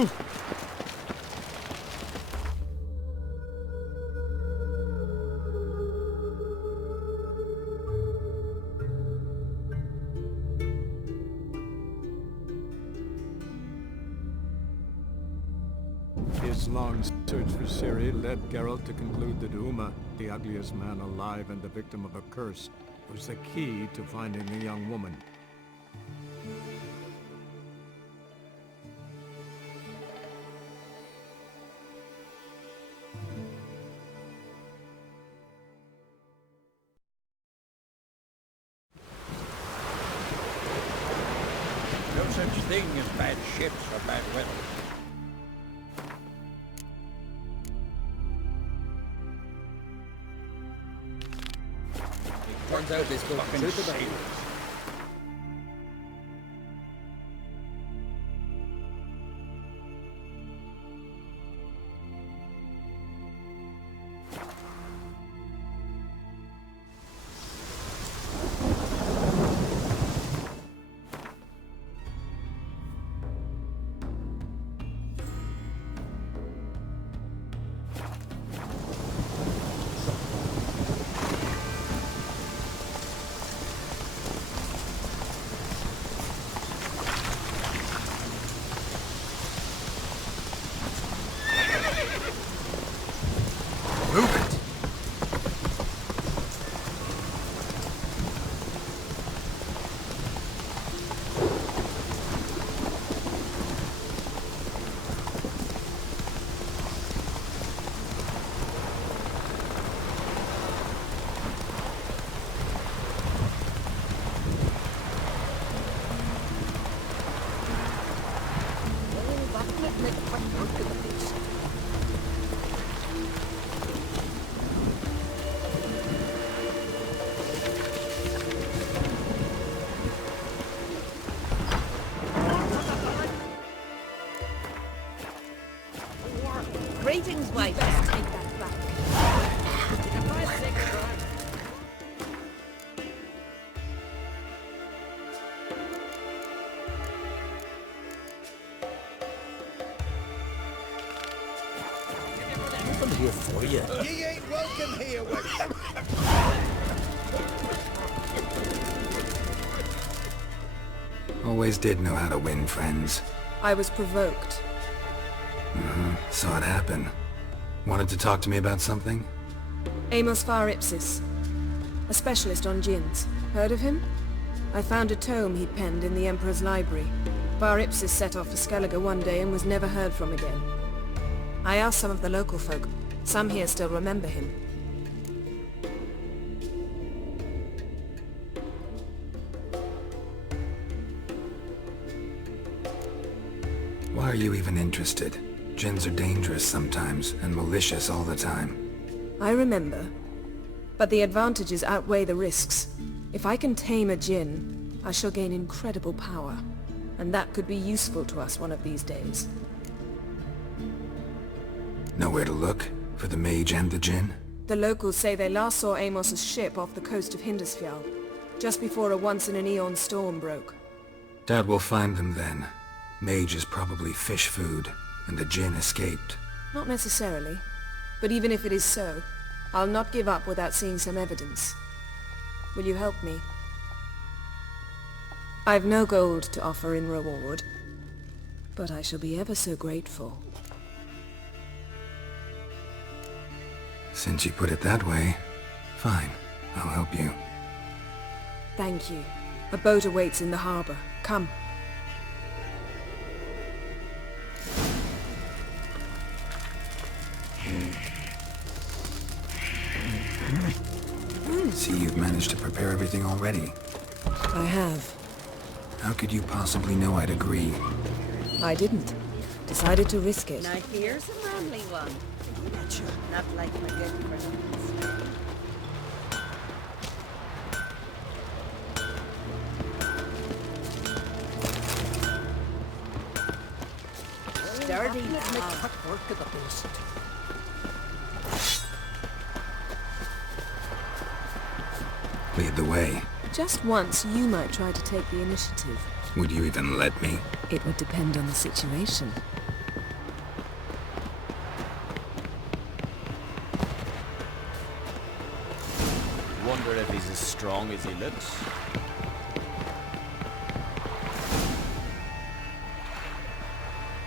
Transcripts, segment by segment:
His long search for Ciri led Geralt to conclude that Uma, the ugliest man alive and the victim of a curse, was the key to finding the young woman. No such thing as bad ships or bad weather. Turns out this fucking sailors. Greetings, wife. Best take that back. I'm here for you. Ye ain't welcome here, wench. Always did know how to win friends. I was provoked. Saw it happen. Wanted to talk to me about something? Amos Far Ipsis, a specialist on djinns. Heard of him? I found a tome he'd penned in the Emperor's library. Far Ipsis set off for Skellige one day and was never heard from again. I asked some of the local folk. Some here still remember him. Why are you even interested? Djinns are dangerous sometimes, and malicious all the time. I remember. But the advantages outweigh the risks. If I can tame a djinn, I shall gain incredible power. And that could be useful to us one of these days. Nowhere to look? For the mage and the djinn? The locals say they last saw Amos's ship off the coast of Hindusfjall, just before a once-in-an-eon storm broke. Doubt we'll find them then. Mage is probably fish food, and the djinn escaped. Not necessarily. But even if it is so, I'll not give up without seeing some evidence. Will you help me? I've no gold to offer in reward, but I shall be ever so grateful. Since you put it that way, fine. I'll help you. Thank you. A boat awaits in the harbor. Come. See, you've managed to prepare everything already. I have. How could you possibly know I'd agree? I didn't. Decided to risk it. Now here's a manly one. Betcha. Not like my good friends. Sturdy. Let me cut work of the beast. Lead the way. Just once, you might try to take the initiative. Would you even let me? It would depend on the situation. wonder if he's as strong as he looks.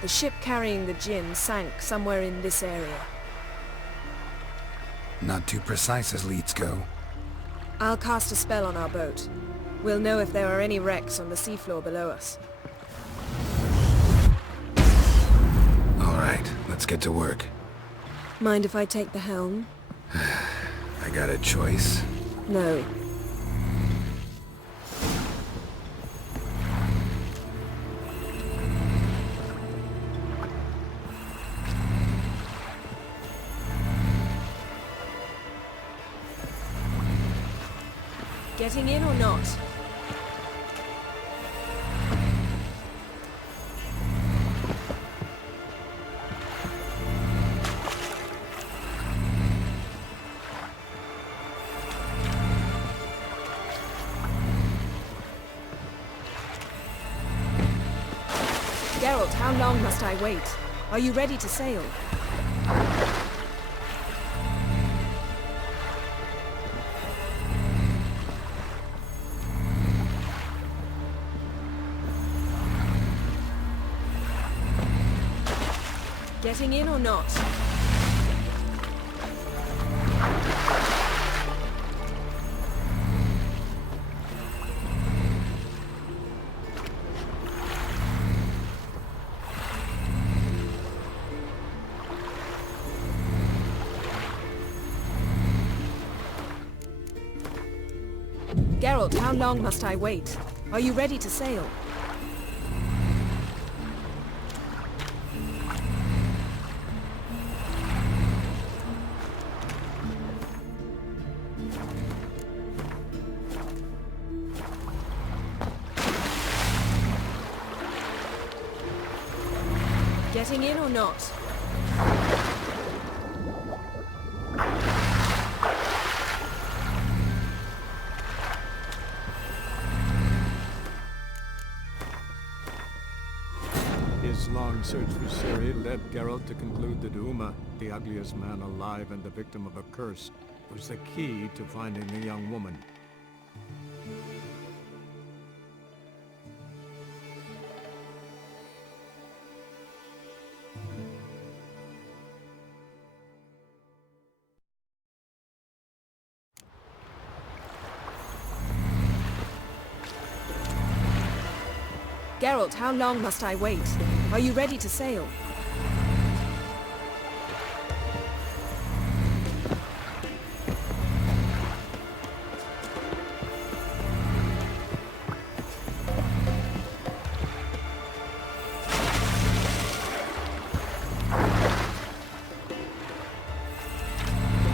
The ship carrying the Jinn sank somewhere in this area. Not too precise as leads go. I'll cast a spell on our boat. We'll know if there are any wrecks on the seafloor below us. All right, let's get to work. Mind if I take the helm? I got a choice. No. Getting in or not? Geralt, how long must I wait? Are you ready to sail? Getting in or not? Geralt, how long must I wait? Are you ready to sail? Getting in or not? His long search for Ciri led Geralt to conclude that Uma, the ugliest man alive and the victim of a curse, was the key to finding the young woman. Geralt, how long must I wait? Are you ready to sail?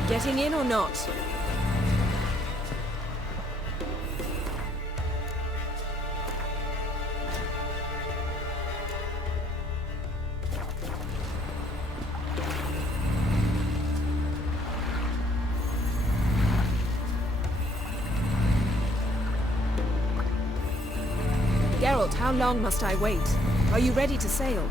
Getting in or not? Geralt, how long must I wait? Are you ready to sail?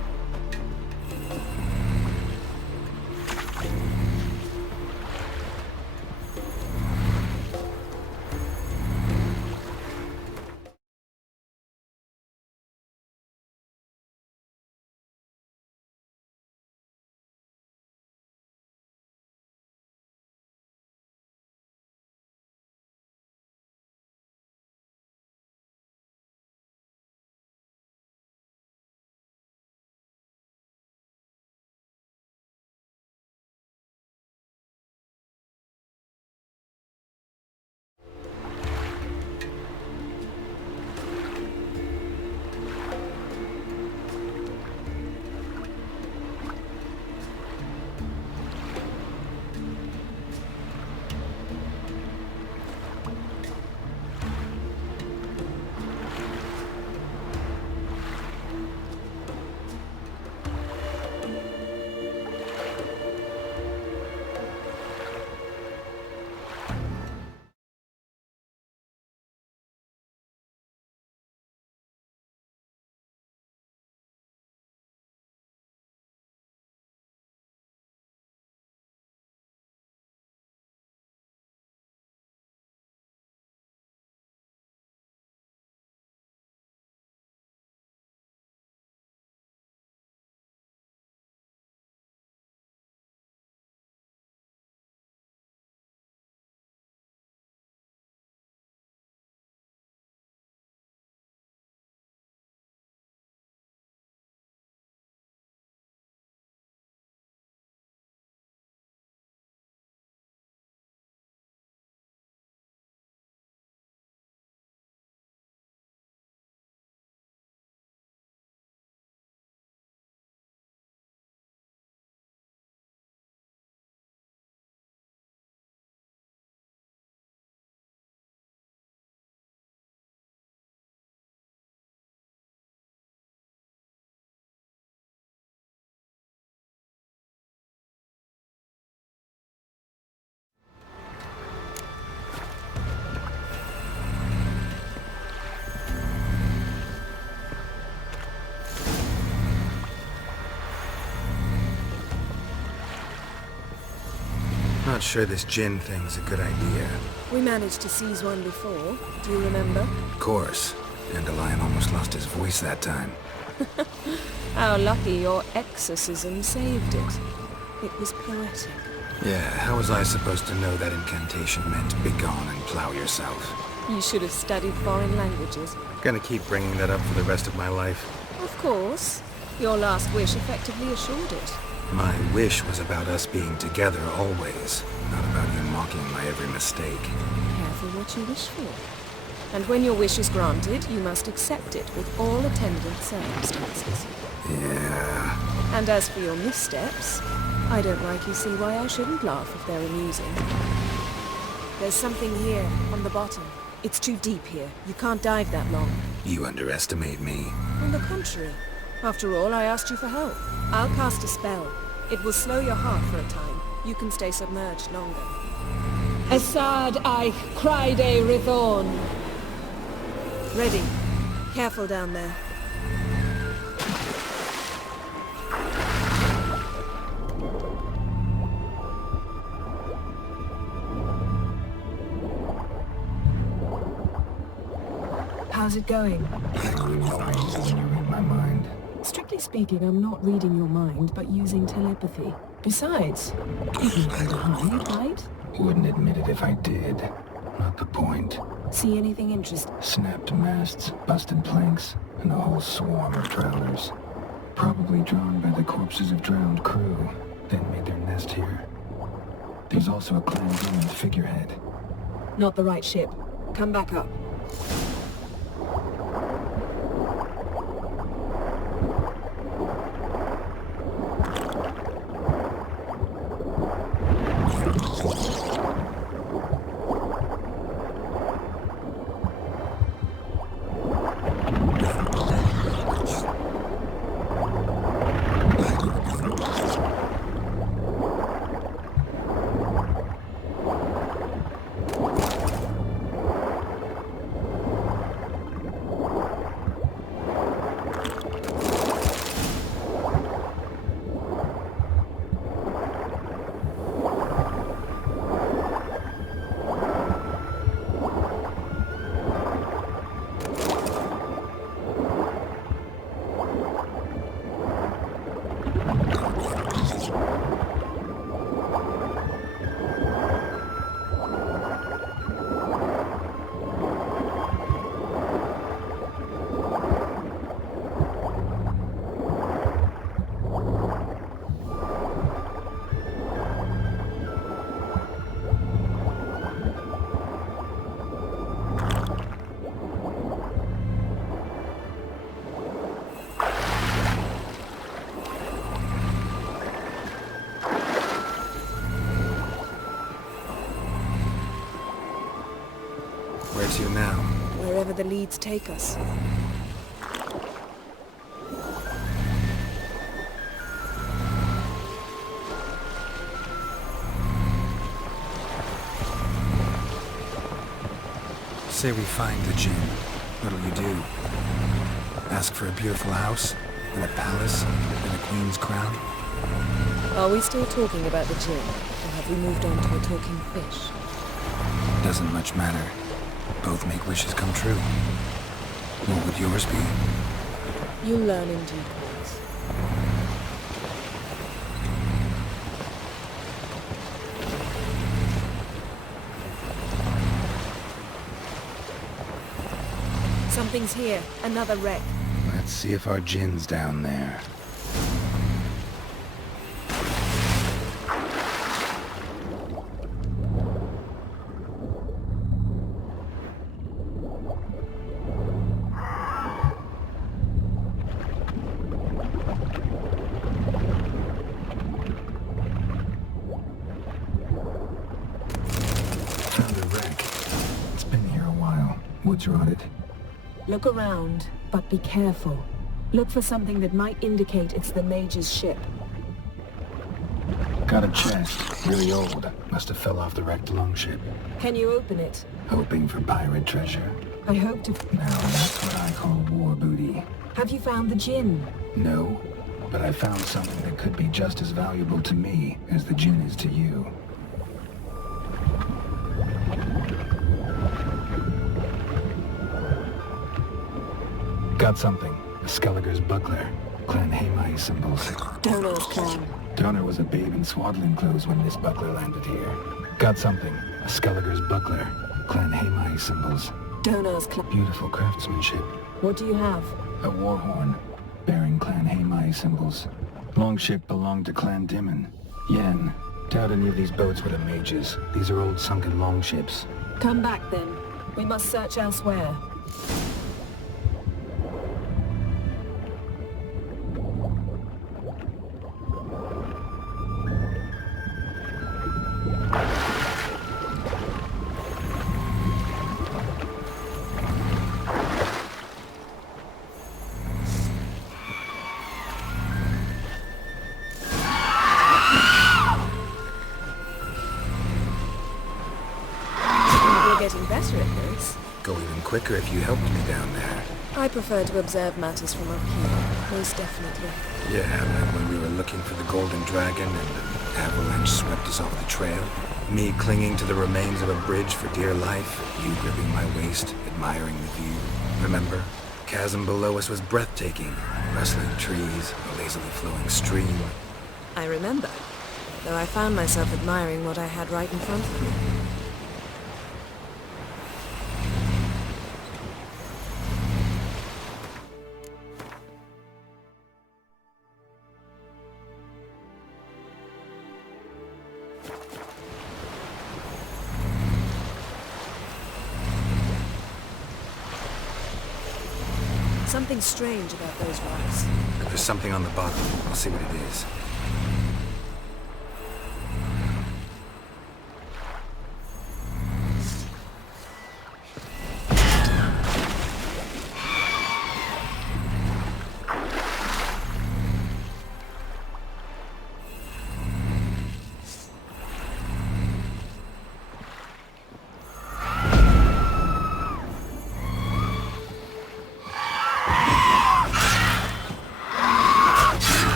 Not sure this Jinn thing's a good idea. We managed to seize one before. Do you remember? Of course. Dandelion almost lost his voice that time. How lucky your exorcism saved it. It was poetic. Yeah, how was I supposed to know that incantation meant begone and plow yourself? You should have studied foreign languages. Gonna keep bringing that up for the rest of my life. Of course. Your last wish effectively assured it. My wish was about us being together always, not about you mocking my every mistake. Careful what you wish for. And when your wish is granted, you must accept it with all attendant circumstances. Yeah. And as for your missteps, I don't rightly see why I shouldn't laugh if they're amusing. There's something here, on the bottom. It's too deep here. You can't dive that long. You underestimate me. On the contrary. After all, I asked you for help. I'll cast a spell. It will slow your heart for a time. You can stay submerged longer. Assad Eich Criede Rithorn. Ready. Careful down there. How's it going? Can you read my mind? Strictly speaking, I'm not reading your mind, but using telepathy. Besides, you can hide, right? Wouldn't admit it if I did. Not the point. See anything interesting? Snapped masts, busted planks, and a whole swarm of drowners. Probably drawn by the corpses of drowned crew, then made their nest here. There's also a clan demon figurehead. Not the right ship. Come back up. Where to now? Wherever the leads take us. Say we find the Jinn. What'll you do? Ask for a beautiful house? And a palace? And a queen's crown? Are we still talking about the Jinn? Or have we moved on to a talking fish? Doesn't much matter. Both make wishes come true. What would yours be? You'll learn in due course. Something's here. Another wreck. Let's see if our Jinn's down there. Woods rotted. Look around, but be careful. Look for something that might indicate it's the Mage's ship. Got a chest. Really old. Must have fell off the wrecked longship. Can you open it? Hoping for pirate treasure. I hope to... Now that's what I call war booty. Have you found the Jinn? No, but I found something that could be just as valuable to me as the Jinn is to you. Got something. A Skelliger's buckler. Clan Hamai symbols. Donor's clan. Donor was a babe in swaddling clothes when this buckler landed here. Got something. A Skelliger's buckler. Clan Hamai symbols. Donor's clan. Beautiful craftsmanship. What do you have? A war horn. Bearing Clan Hamai symbols. Longship belonged to Clan Dimon. Yen. Doubt any of these boats were the mages. These are old sunken longships. Come back then. We must search elsewhere. Getting better at this. Go even quicker if you helped me down there. I prefer to observe matters from up here, most definitely. Yeah, like when we were looking for the Golden Dragon and the avalanche swept us off the trail. Me clinging to the remains of a bridge for dear life. You gripping my waist, admiring the view. Remember? Chasm below us was breathtaking. Rustling trees, a lazily flowing stream. I remember, though I found myself admiring what I had right in front of me. Something strange about those rocks. If there's something on the bottom, I'll see what it is.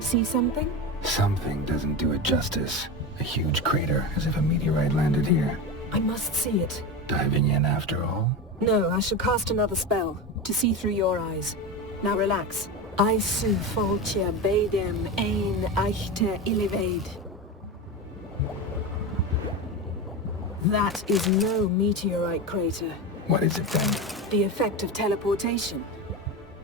See something? Something doesn't do it justice. A huge crater, as if a meteorite landed here. I must see it. Diving in after all? No, I shall cast another spell, to see through your eyes. Now relax. Aisu foltia beidem ein eichte illivaid. That is no meteorite crater. What is it then? The effect of teleportation.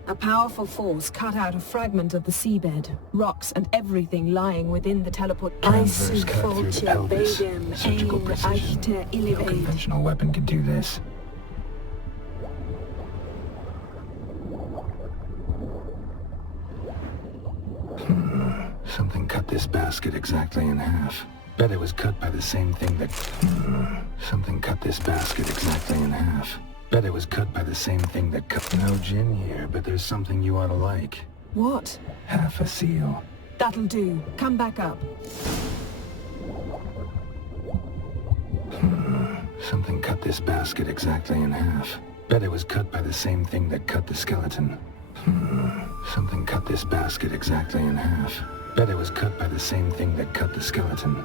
A powerful force cut out a fragment of the seabed, rocks and everything lying within the teleport. Transverse cut through the pelvis. Surgical precision. No conventional weapon could do this. Something cut this basket exactly in half. Bet it was cut by the same thing that... Something cut this basket exactly in half. Bet it was cut by the same thing that cut... No gin here, but there's something you ought to like. What? Half a seal. That'll do. Come back up. Something cut this basket exactly in half. Bet it was cut by the same thing that cut the skeleton. Something cut this basket exactly in half. Bet it was cut by the same thing that cut the skeleton.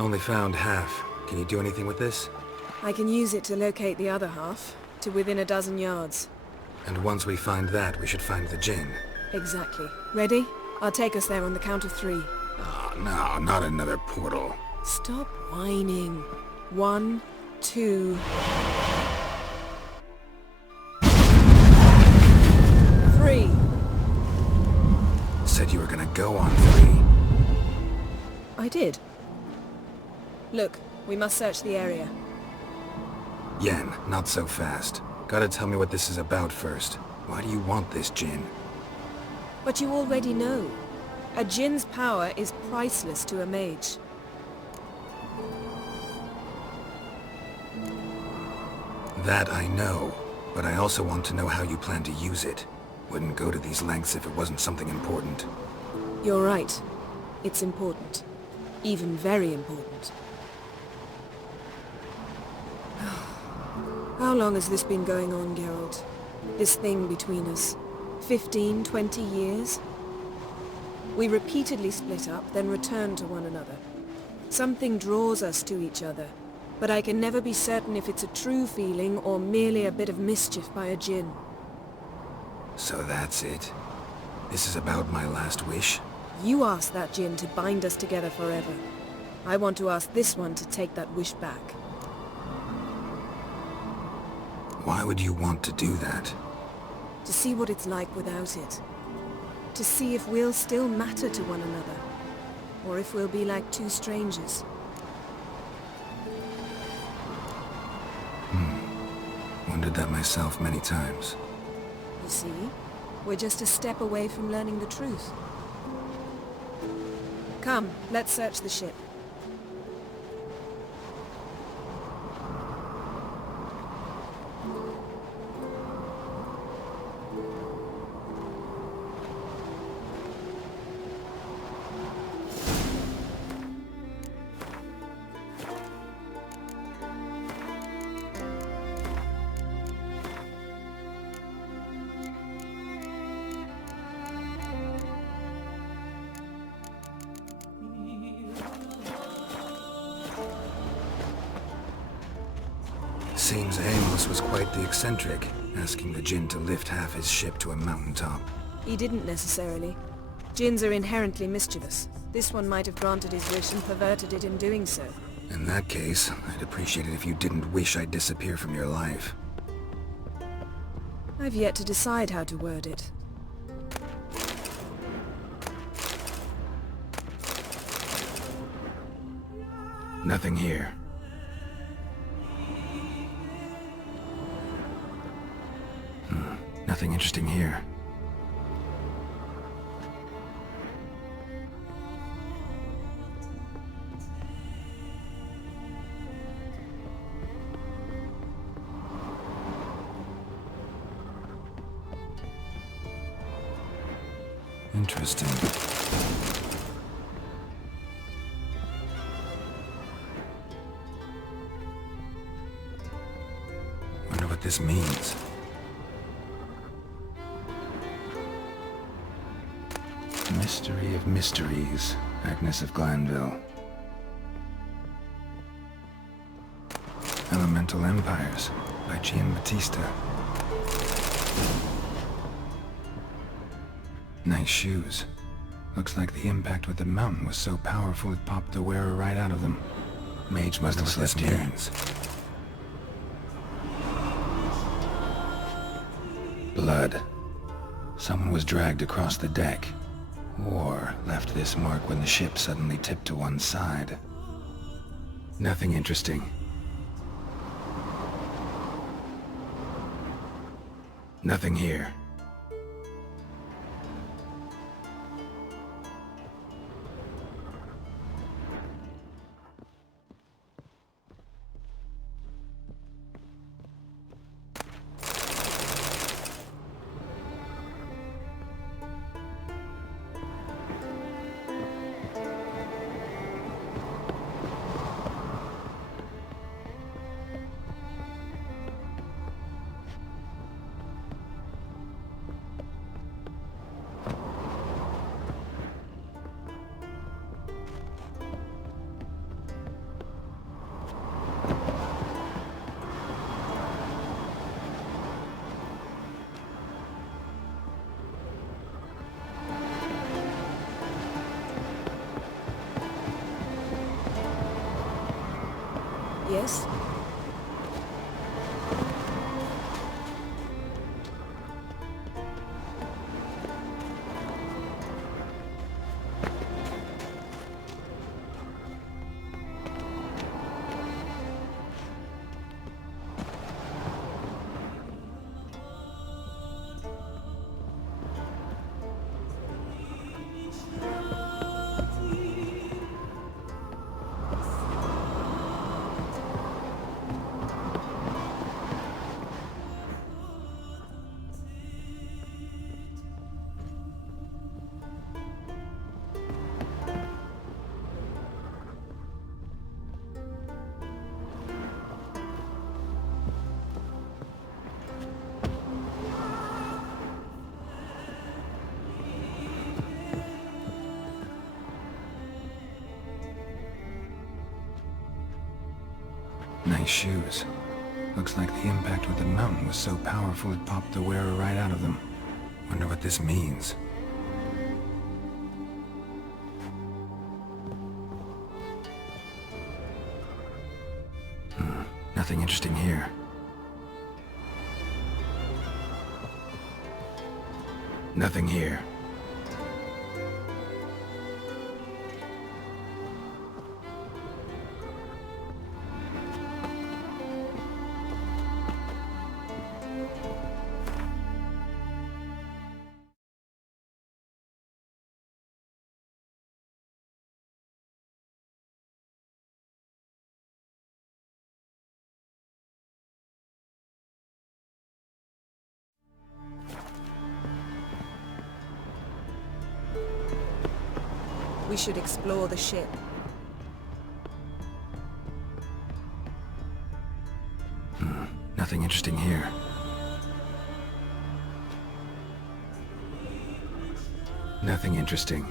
Only found half. Can you do anything with this? I can use it to locate the other half, to within a dozen yards. And once we find that, we should find the Jinn. Exactly. Ready? I'll take us there on the count of 3. Oh, no, not another portal. Stop whining. 1, 2... 3. Said you were gonna go on 3. I did. Look, we must search the area. Yen, not so fast. Gotta tell me what this is about first. Why do you want this Jinn? But you already know. A Jinn's power is priceless to a mage. That I know, but I also want to know how you plan to use it. Wouldn't go to these lengths if it wasn't something important. You're right. It's important. Even very important. How long has this been going on, Geralt? This thing between us? 15, 20 years? We repeatedly split up, then returned to one another. Something draws us to each other, but I can never be certain if it's a true feeling or merely a bit of mischief by a Jinn. So that's it? This is about my last wish? You asked that Jinn to bind us together forever. I want to ask this one to take that wish back. Why would you want to do that? To see what it's like without it. To see if we'll still matter to one another. Or if we'll be like two strangers. Wondered that myself many times. You see? We're just a step away from learning the truth. Come, let's search the ship. Seems Amos was quite the eccentric, asking the Jinn to lift half his ship to a mountaintop. He didn't necessarily. Jinns are inherently mischievous. This one might have granted his wish and perverted it in doing so. In that case, I'd appreciate it if you didn't wish I'd disappear from your life. I've yet to decide how to word it. Nothing here. Nothing interesting here. Interesting. Wonder what this means. Mystery of Mysteries, Agnes of Glanville. Elemental Empires, by Giambattista. Nice shoes. Looks like the impact with the mountain was so powerful it popped the wearer right out of them. Mage must have slept here. Blood. Someone was dragged across the deck. Or left this mark when the ship suddenly tipped to one side. Nothing interesting. Nothing here. Yes? Nice shoes. Looks like the impact with the mountain was so powerful it popped the wearer right out of them. Wonder what this means. Nothing interesting here. Nothing here. We should explore the ship. Nothing interesting here. Nothing interesting.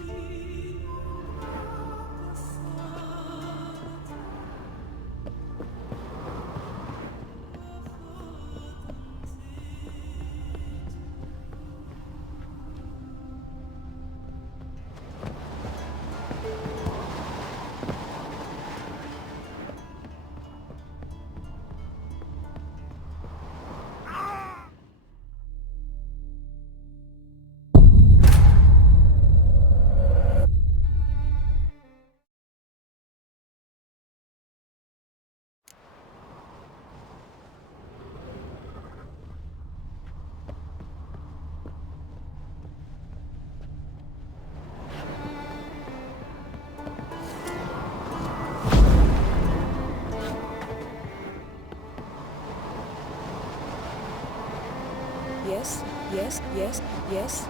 Yes, yes, yes, yes.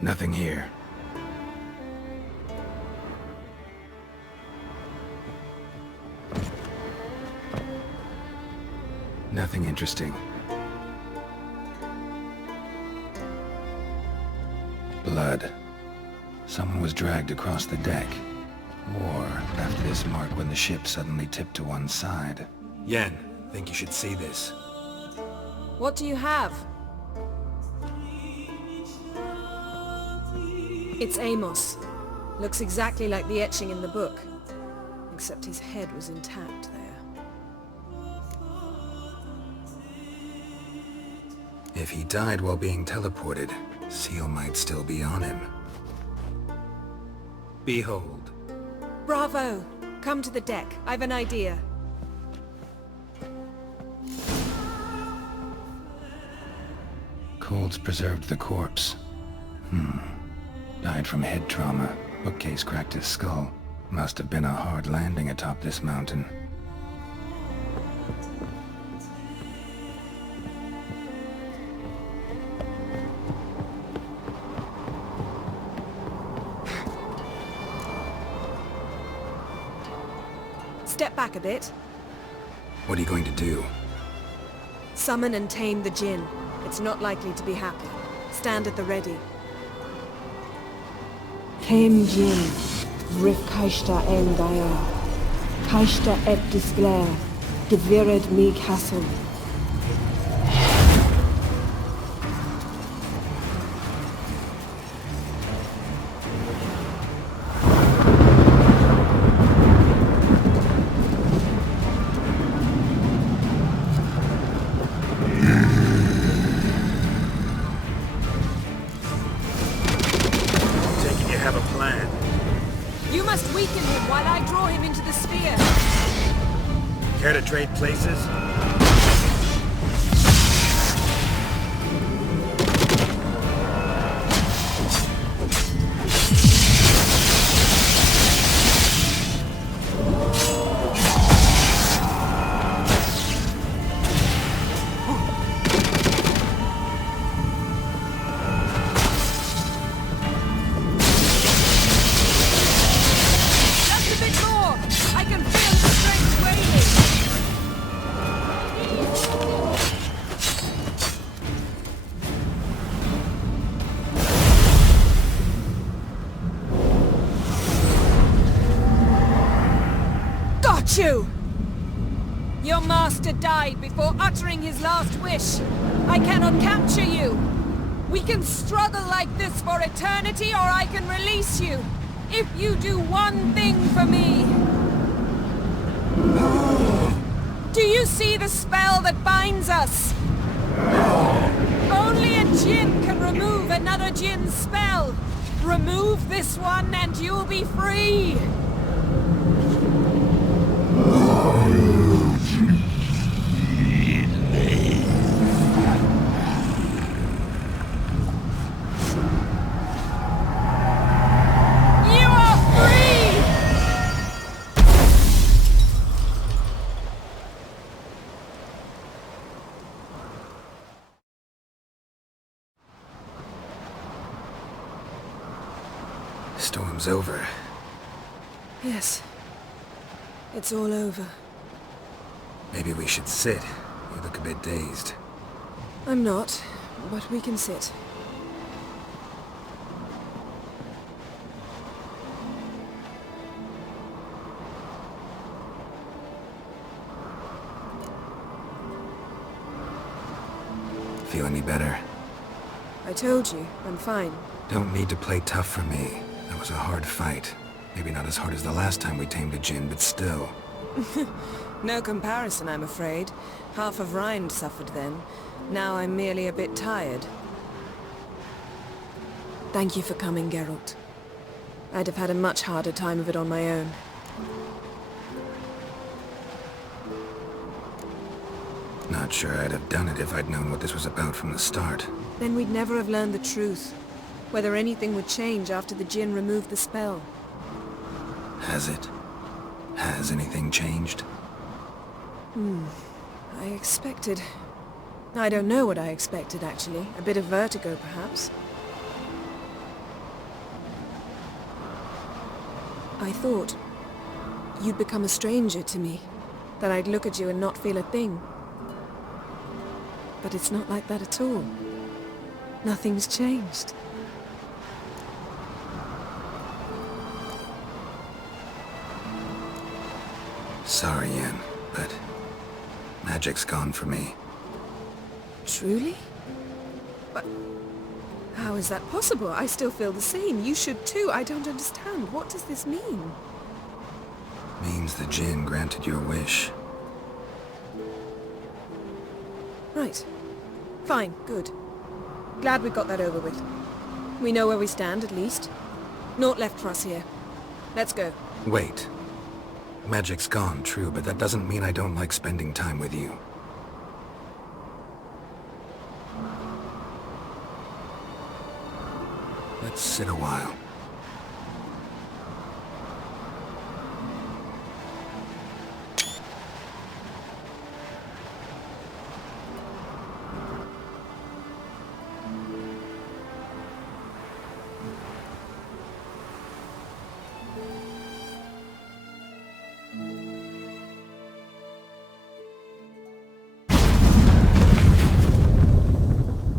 Nothing here. Nothing interesting. Blood. Someone was dragged across the deck. Or left this mark when the ship suddenly tipped to one side. Yen, think you should see this. What do you have? It's Amos. Looks exactly like the etching in the book. Except his head was intact there. If he died while being teleported, Seal might still be on him. Behold. Bravo! Come to the deck. I've an idea. Colds preserved the corpse. Died from head trauma. Bookcase cracked his skull. Must have been a hard landing atop this mountain. Step back a bit. What are you going to do? Summon and tame the Jinn. It's not likely to be happy. Stand at the ready. Came Jin, Rif Kaishta en Daya, Kaishta et Disglair, Gevired mi Castle. Have a plan. You must weaken him while I draw him into the sphere. Care to trade places? You! Your master died before uttering his last wish. I cannot capture you. We can struggle like this for eternity, or I can release you. If you do one thing for me. Do you see the spell that binds us? Only a Jinn can remove another Jinn's spell. Remove this one and you'll be free. Storm's over. Yes. It's all over. Maybe we should sit. You look a bit dazed. I'm not, but we can sit. Feel any better? I told you, I'm fine. Don't need to play tough for me. That was a hard fight. Maybe not as hard as the last time we tamed a Jinn, but still. No comparison, I'm afraid. Half of Rind suffered then. Now I'm merely a bit tired. Thank you for coming, Geralt. I'd have had a much harder time of it on my own. Not sure I'd have done it if I'd known what this was about from the start. Then we'd never have learned the truth. Whether anything would change after the Jinn removed the spell. Has it? Has anything changed? I expected... I don't know what I expected, actually. A bit of vertigo, perhaps. I thought you'd become a stranger to me. That I'd look at you and not feel a thing. But it's not like that at all. Nothing's changed. Sorry, Yen, but magic's gone for me. Truly? But How is that possible? I still feel the same. You should too. I don't understand. What does this mean? Means the Jinn granted your wish. Right. Fine. Good. Glad we got that over with. We know where we stand, at least. Naught left for us here. Let's go. Wait. Magic's gone, true, but that doesn't mean I don't like spending time with you. Let's sit a while.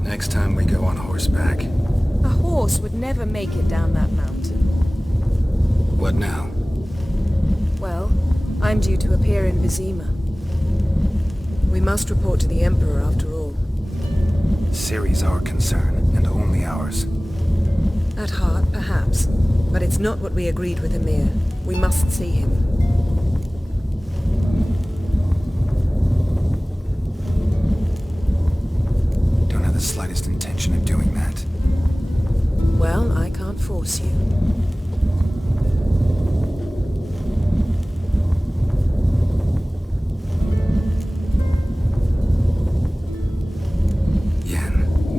Next time we go on horseback. A horse would never make it down that mountain. What now? Well, I'm due to appear in Vizima. We must report to the Emperor after all. Ciri's our concern, and only ours. At heart, perhaps. But it's not what we agreed with Emir. We must see him. Don't have the slightest intention of doing that. Well, I can't force you. Yen,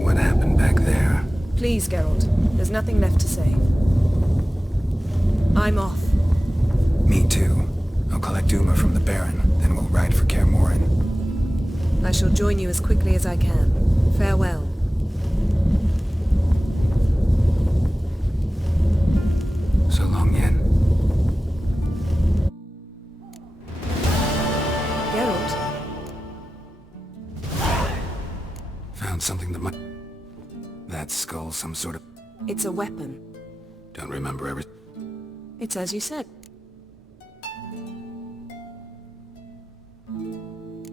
what happened back there? Please, Geralt. There's nothing left to say. I'm off. Me too. I'll collect Uma from the Baron, then we'll ride for Kaer Morhen. I shall join you as quickly as I can. Farewell. So long, Yen. Geralt? Found something that might... That skull, some sort of... It's a weapon. Don't remember everything. It's as you said.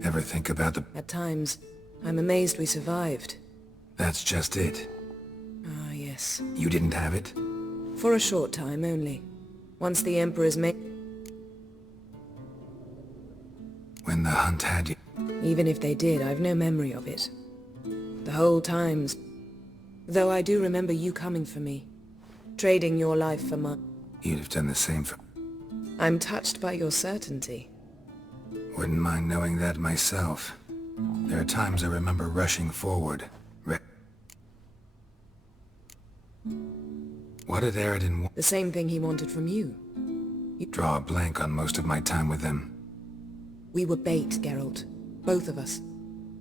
Ever think about the... At times, I'm amazed we survived. That's just it. Ah, yes. You didn't have it? For a short time only. Once the Emperor's When the hunt had you... Even if they did, I've no memory of it. The whole times... Though I do remember you coming for me. Trading your life for mine. You'd have done the same for... I'm touched by your certainty. Wouldn't mind knowing that myself. There are times I remember rushing forward. What did Aridin want? The same thing he wanted from you. Draw a blank on most of my time with them. We were bait, Geralt. Both of us.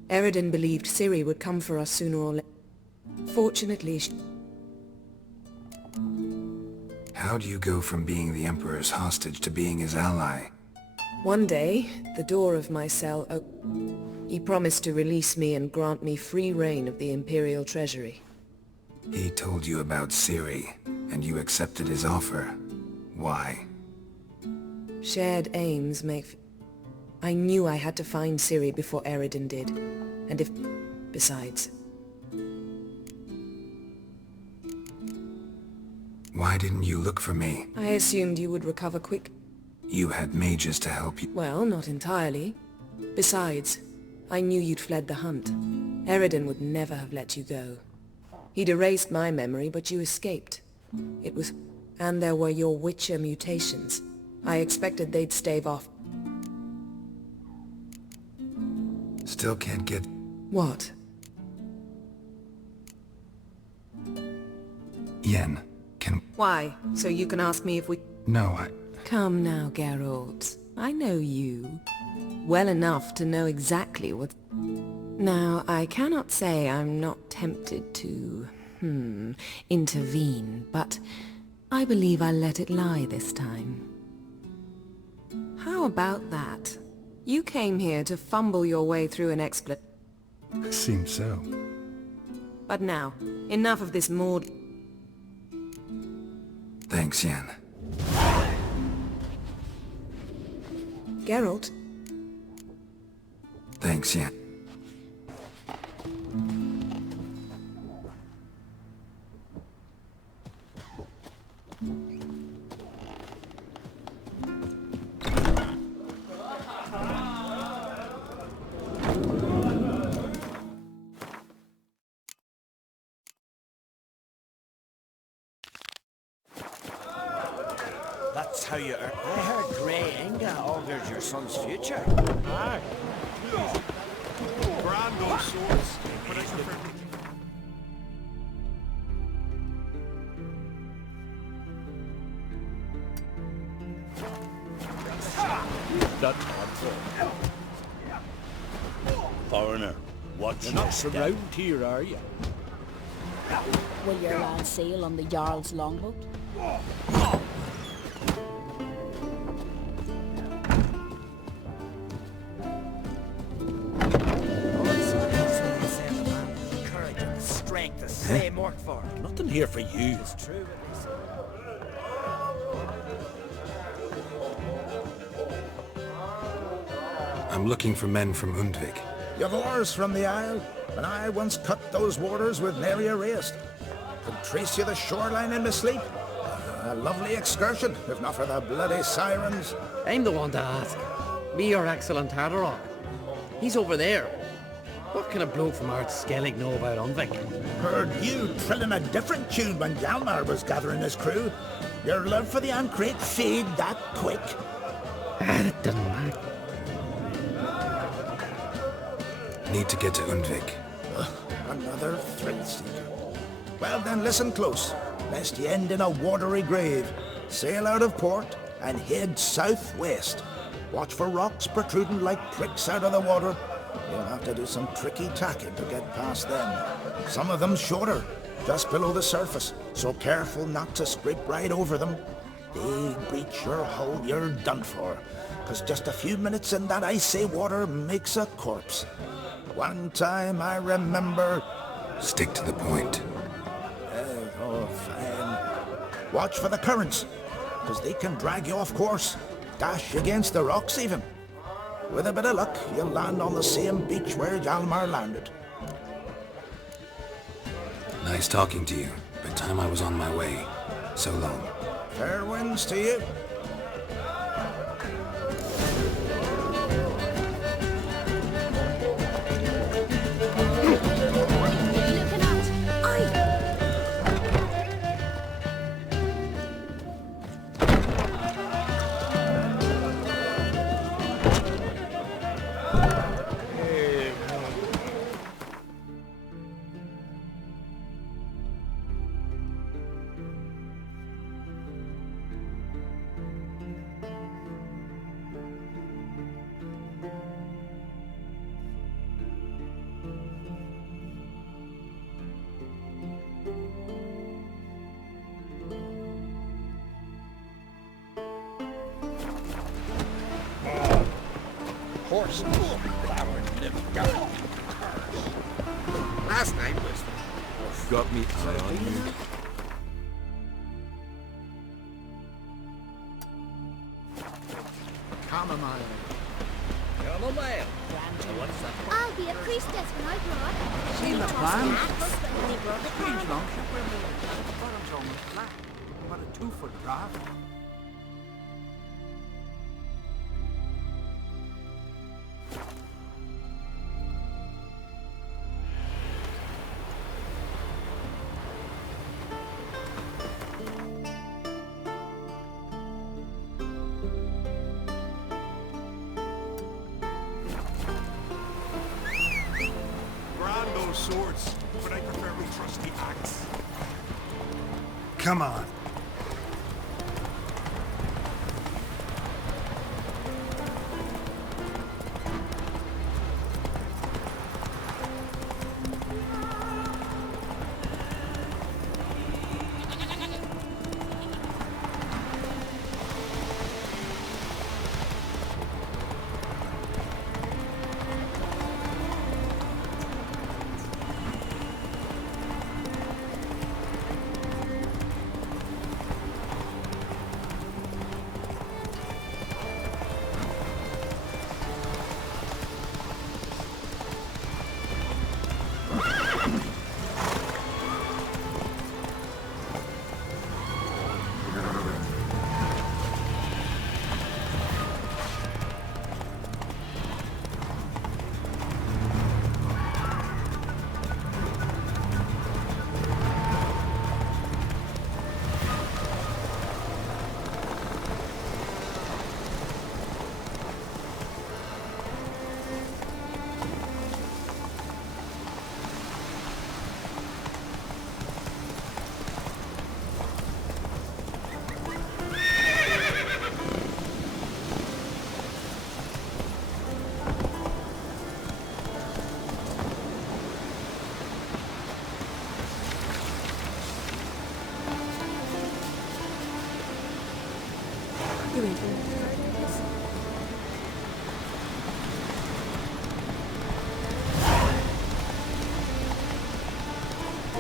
Aridin believed Ciri would come for us sooner or later. Fortunately, How do you go from being the Emperor's hostage to being his ally? One day, the door of my cell opened. He promised to release me and grant me free reign of the Imperial Treasury. He told you about Ciri, and you accepted his offer. Why? Shared aims make... I knew I had to find Ciri before Aridin did. And if... Besides... Why didn't you look for me? I assumed you would recover quick. You had mages to help you. Well, not entirely. Besides, I knew you'd fled the hunt. Aridin would never have let you go. He'd erased my memory, but you escaped. It was... And there were your Witcher mutations. I expected they'd stave off. Still can't get... What? Yen, can... Why? So you can ask me if we... No, Come now, Geralt. I know you. Well enough to know exactly what... Now, I cannot say I'm not tempted to... intervene, but I believe I'll let it lie this time. How about that? You came here to fumble your way through an exploit... Seems so. But now, enough of this maud... Thanks, Yen. Geralt? Thanks, Yen. how you are. I heard Grey Inga augurs your son's future. Aye. Grand old swords, but I prefer... That's foreigner, what's You're not from round here, are you? Will your lad sail on the Jarl's longboat? courage and the strength to slay work for. Nothing here for you. It's true what they say. I'm looking for men from Undvik. You've oars from the Isle, and I once cut those waters with nary a race. Could trace you the shoreline in my sleep. A lovely excursion, if not for the bloody sirens. I'm the one to ask. Me or excellent Haderach. He's over there. What can a bloke from Art Skellig know about Unvik? Heard you trilling a different tune when Hjalmar was gathering his crew. Your love for the Ancrate fade that quick. It doesn't matter. Need to get to Undvik. Another thrill seeker. Well then, listen close, lest you end in a watery grave. Sail out of port and head southwest. Watch for rocks protruding like pricks out of the water. You'll have to do some tricky tacking to get past them. Some of them shorter, just below the surface, so careful not to scrape right over them. They breach your hull, you're done for. 'Cause just a few minutes in that icy water makes a corpse. One time I remember... Stick to the point. Oh, fine. Watch for the currents, 'cause they can drag you off course. Dash against the rocks even. With a bit of luck, you'll land on the same beach where Hjalmar landed. Nice talking to you, but time I was on my way. So long. Fair winds to you. Horse flowered lip garden. Last night was Got me eye on you. chamomile. Chamomile. What's that? I'll be a priestess when I grow up. Seen the plan? Strange longship we're moving. The bottom's almost flat. About a 2-foot draft. Swords, but I prefer my trusty axe. Come on.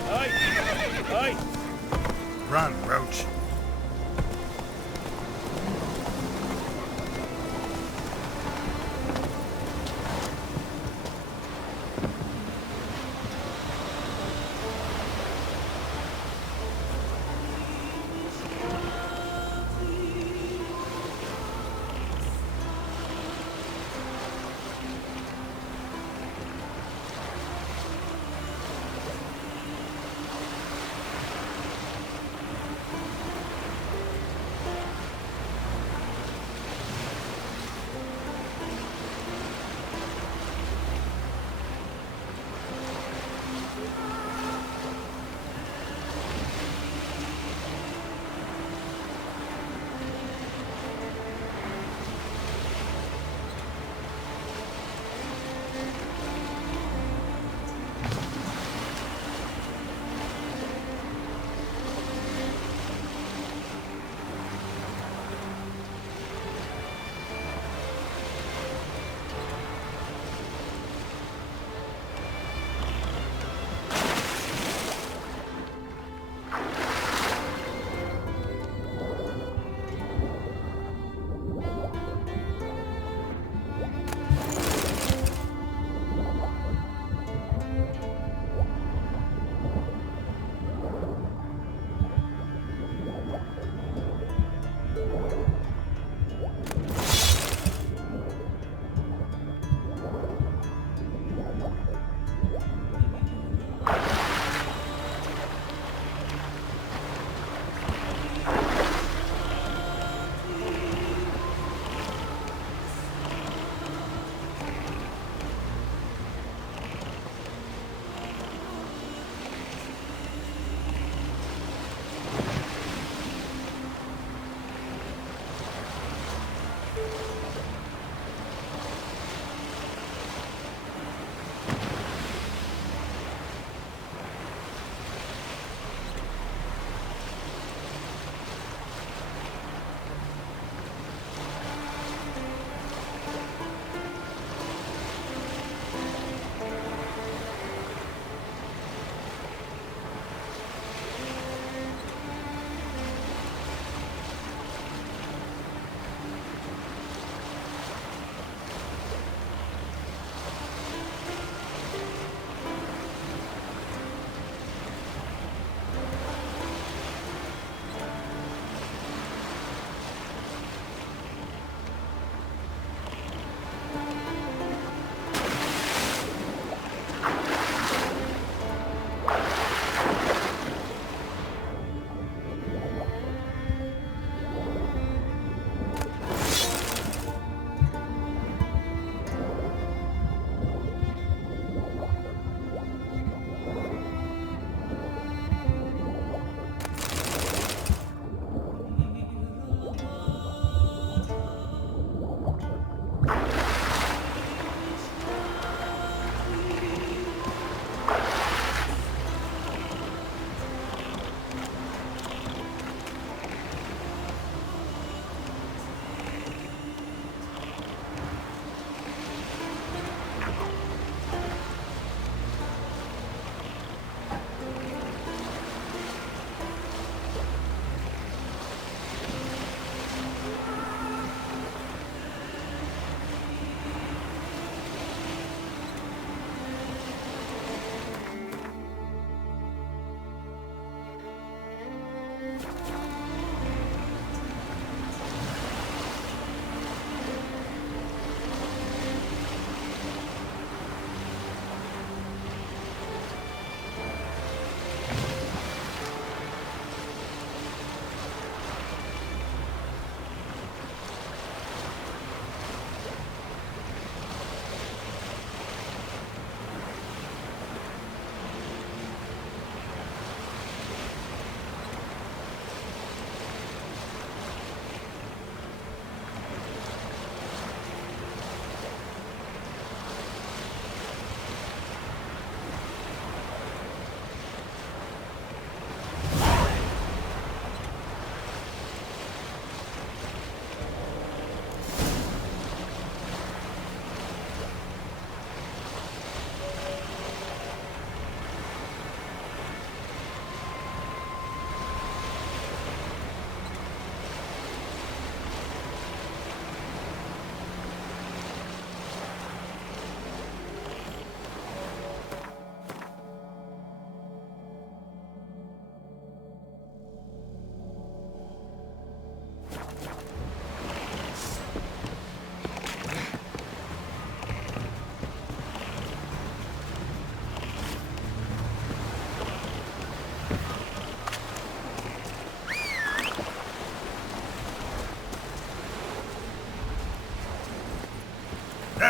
Aye! Run, Roach.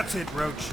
That's it, Roach.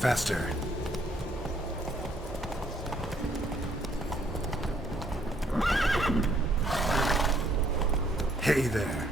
Faster. Hey there.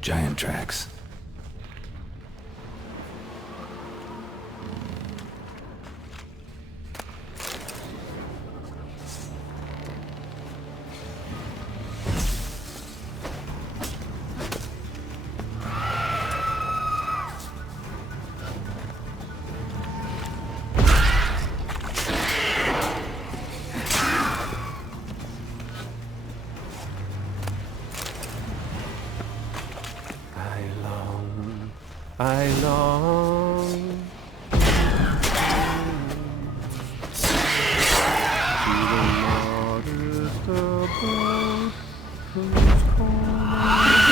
Giant tracks. I long to the modest abode whose corner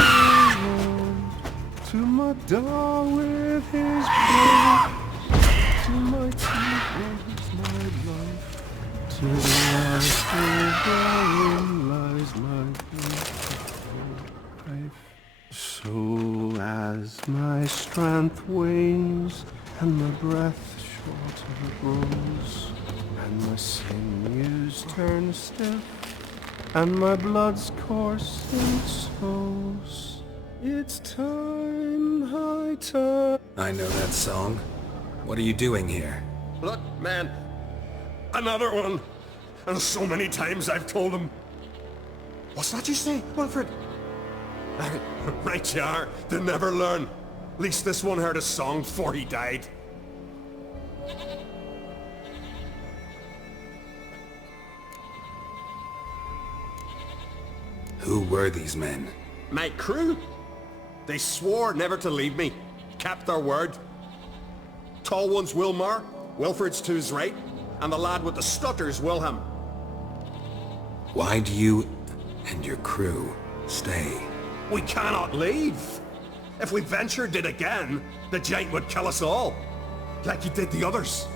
to my door with his blood, to my teeth with my life, to the life wherein lies my beautiful wife. So as my strength wanes, and my breath shorter grows, and my sinews turn stiff, and my blood's coursing slows, it's time, high time. I know that song. What are you doing here? Look, man. Another one. And so many times I've told him. What's that you say, Wilfred? Right you are. They never learn. At least this one heard a song before he died. Who were these men? My crew? They swore never to leave me. Kept their word. Tall one's Wilmar, Wilfred's to his right, and the lad with the stutter's Wilhelm. Why do you and your crew stay? We cannot leave. If we ventured it again, the giant would kill us all, like he did the others.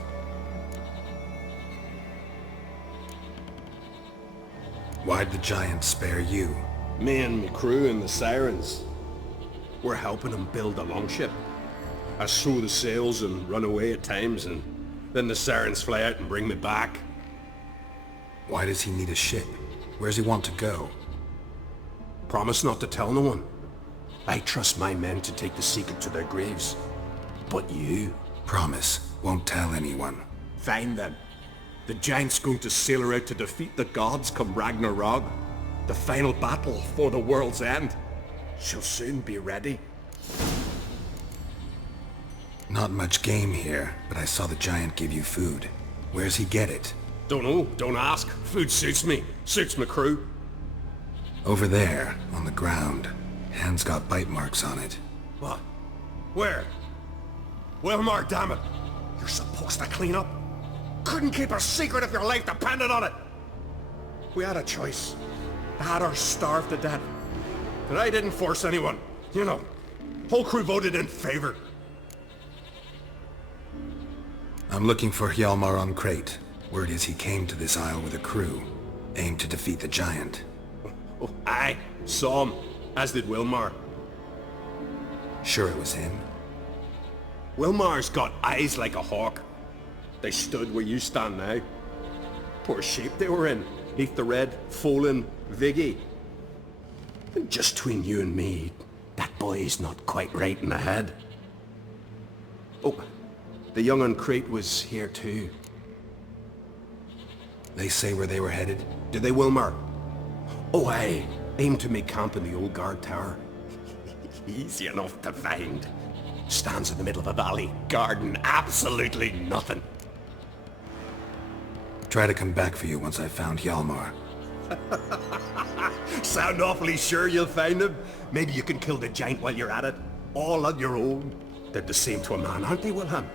Why'd the giant spare you? Me and my crew and the Sirens. We're helping him build a longship. I sew the sails and run away at times, and then the sirens fly out and bring me back. Why does he need a ship? Where's he want to go? Promise not to tell no one. I trust my men to take the secret to their graves. But you? Promise, won't tell anyone. Fine then. The giant's going to sail her out to defeat the gods come Ragnarok. The final battle for the world's end. She'll soon be ready. Not much game here, but I saw the giant give you food. Where's he get it? Don't know, don't ask. Food suits me, suits my crew. Over there, on the ground. Hand's got bite marks on it. What? Where? Wilmar, damn it! You're supposed to clean up. Couldn't keep a secret if your life depended on it. We had a choice. Had her starved to death. But I didn't force anyone. You know, whole crew voted in favor. I'm looking for Hjalmar on Crate. Word is he came to this isle with a crew. Aimed to defeat the giant. Oh, aye. Saw him. As did Wilmar. Sure it was him? Wilmar's got eyes like a hawk. They stood where you stand now. Poor shape they were in. Neath the red, Folin, Viggy. And just between you and me, that boy's not quite right in the head. Oh, the young on Crate was here too. They say where they were headed? Did they, Wilmar? Oh, aye. Aimed to make camp in the old guard tower. Easy enough to find. Stands in the middle of a valley, guarding absolutely nothing. Try to come back for you once I've found Hjalmar. Sound awfully sure you'll find him? Maybe you can kill the giant while you're at it. All on your own. They're the same to a man, aren't they, Wilhelm?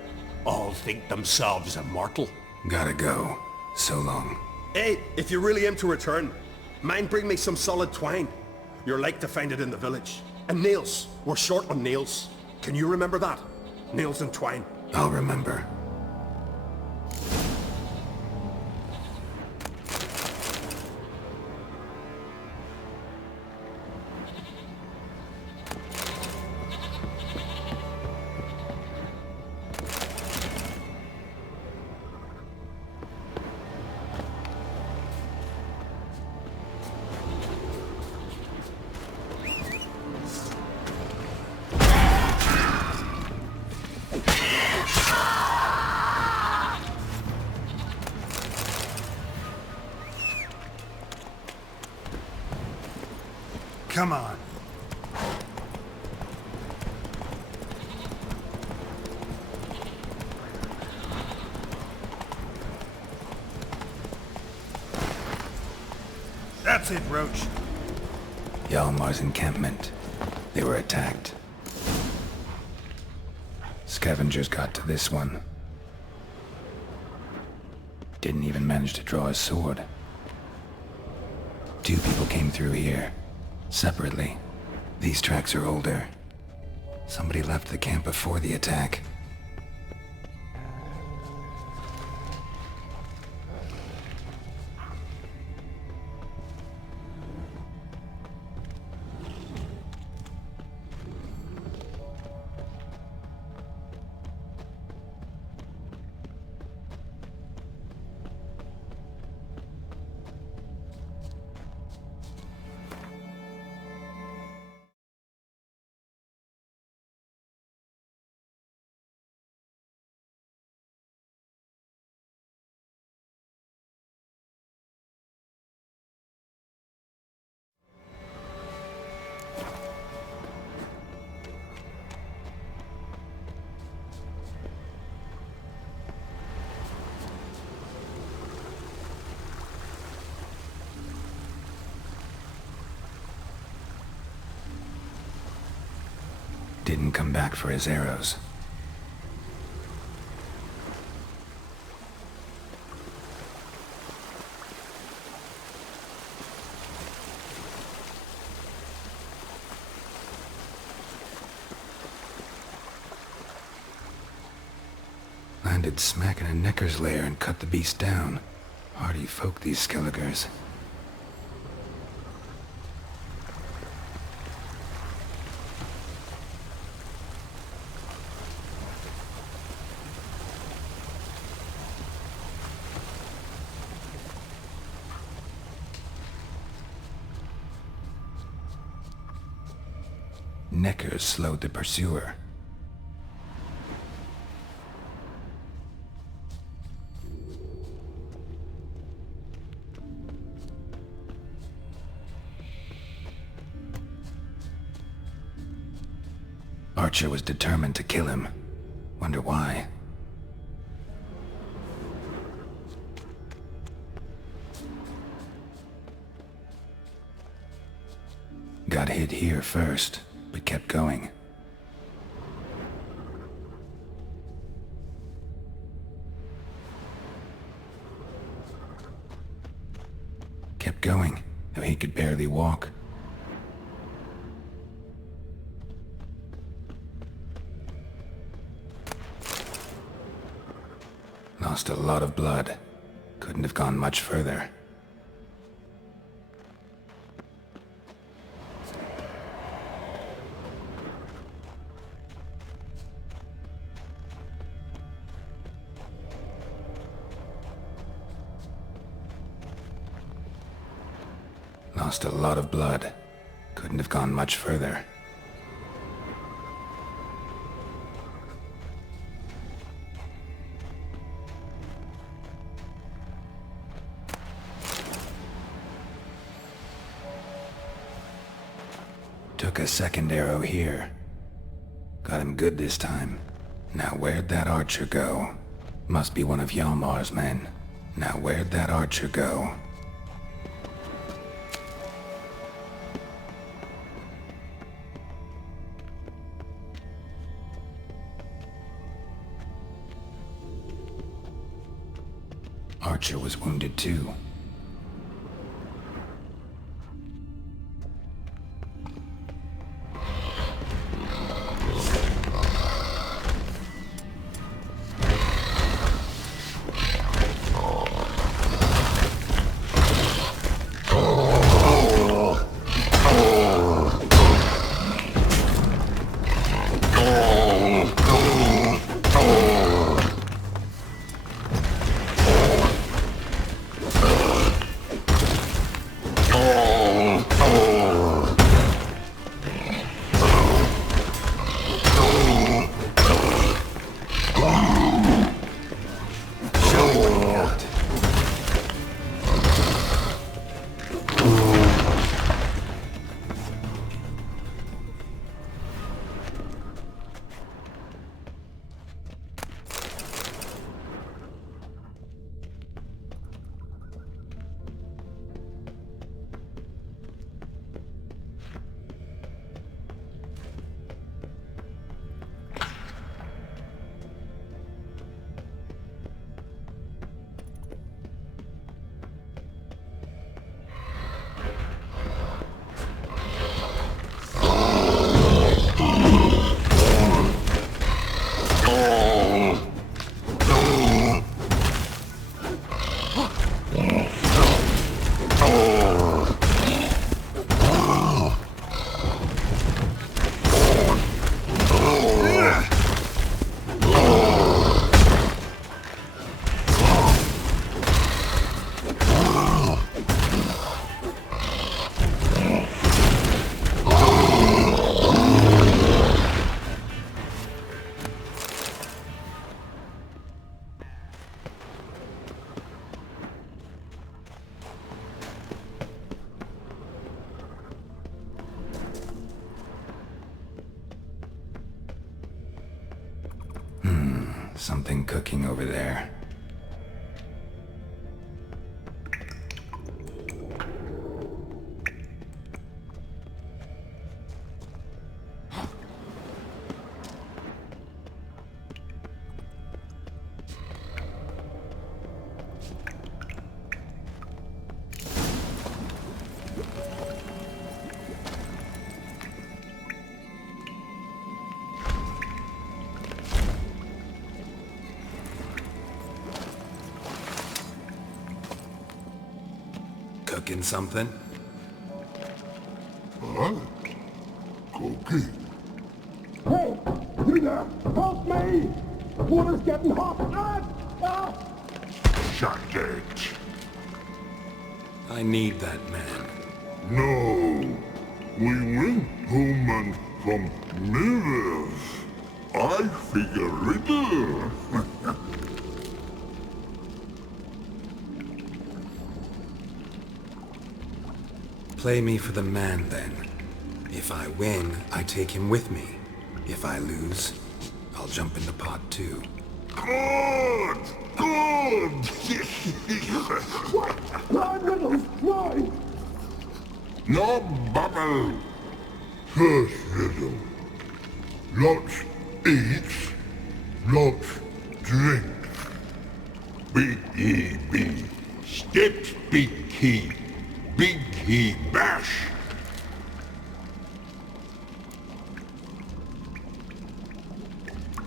All think themselves immortal. Gotta go. So long. Hey, if you really aim to return, mind bring me some solid twine. You're like to find it in the village. And nails. We're short on nails. Can you remember that? Nails and twine. I'll remember. Come on. That's it, Roach. Hjalmar's encampment. They were attacked. Scavengers got to this one. Didn't even manage to draw his sword. 2 people came through here. Separately. These tracks are older. Somebody left the camp before the attack. Didn't come back for his arrows. Landed smack in a necker's lair and cut the beast down. Hardy folk, these Skelligers. Neckers slowed the pursuer. Archer was determined to kill him. Wonder why. Got hit here first, but kept going. Kept going, though he could barely walk. Lost a lot of blood. Couldn't have gone much further. Lost a lot of blood. Couldn't have gone much further. Took a second arrow here. Got him good this time. Now where'd that archer go? Must be one of Hjalmar's men. Now where'd that archer go? Archer was wounded too. Something cooking over there. Cooking something? Huh? Cooking? Hey! You there! Help me! Water's getting hot! Shut it! I need that man. No. We went home and From mirrors, I figure riddle. Play me for the man, then. If I win, I take him with me. If I lose, I'll jump in the pot too. Good! Good! Try riddles, try! No bubble! First riddle. Lots eats, lots drinks. Big E B. Steps big key. Big he bash.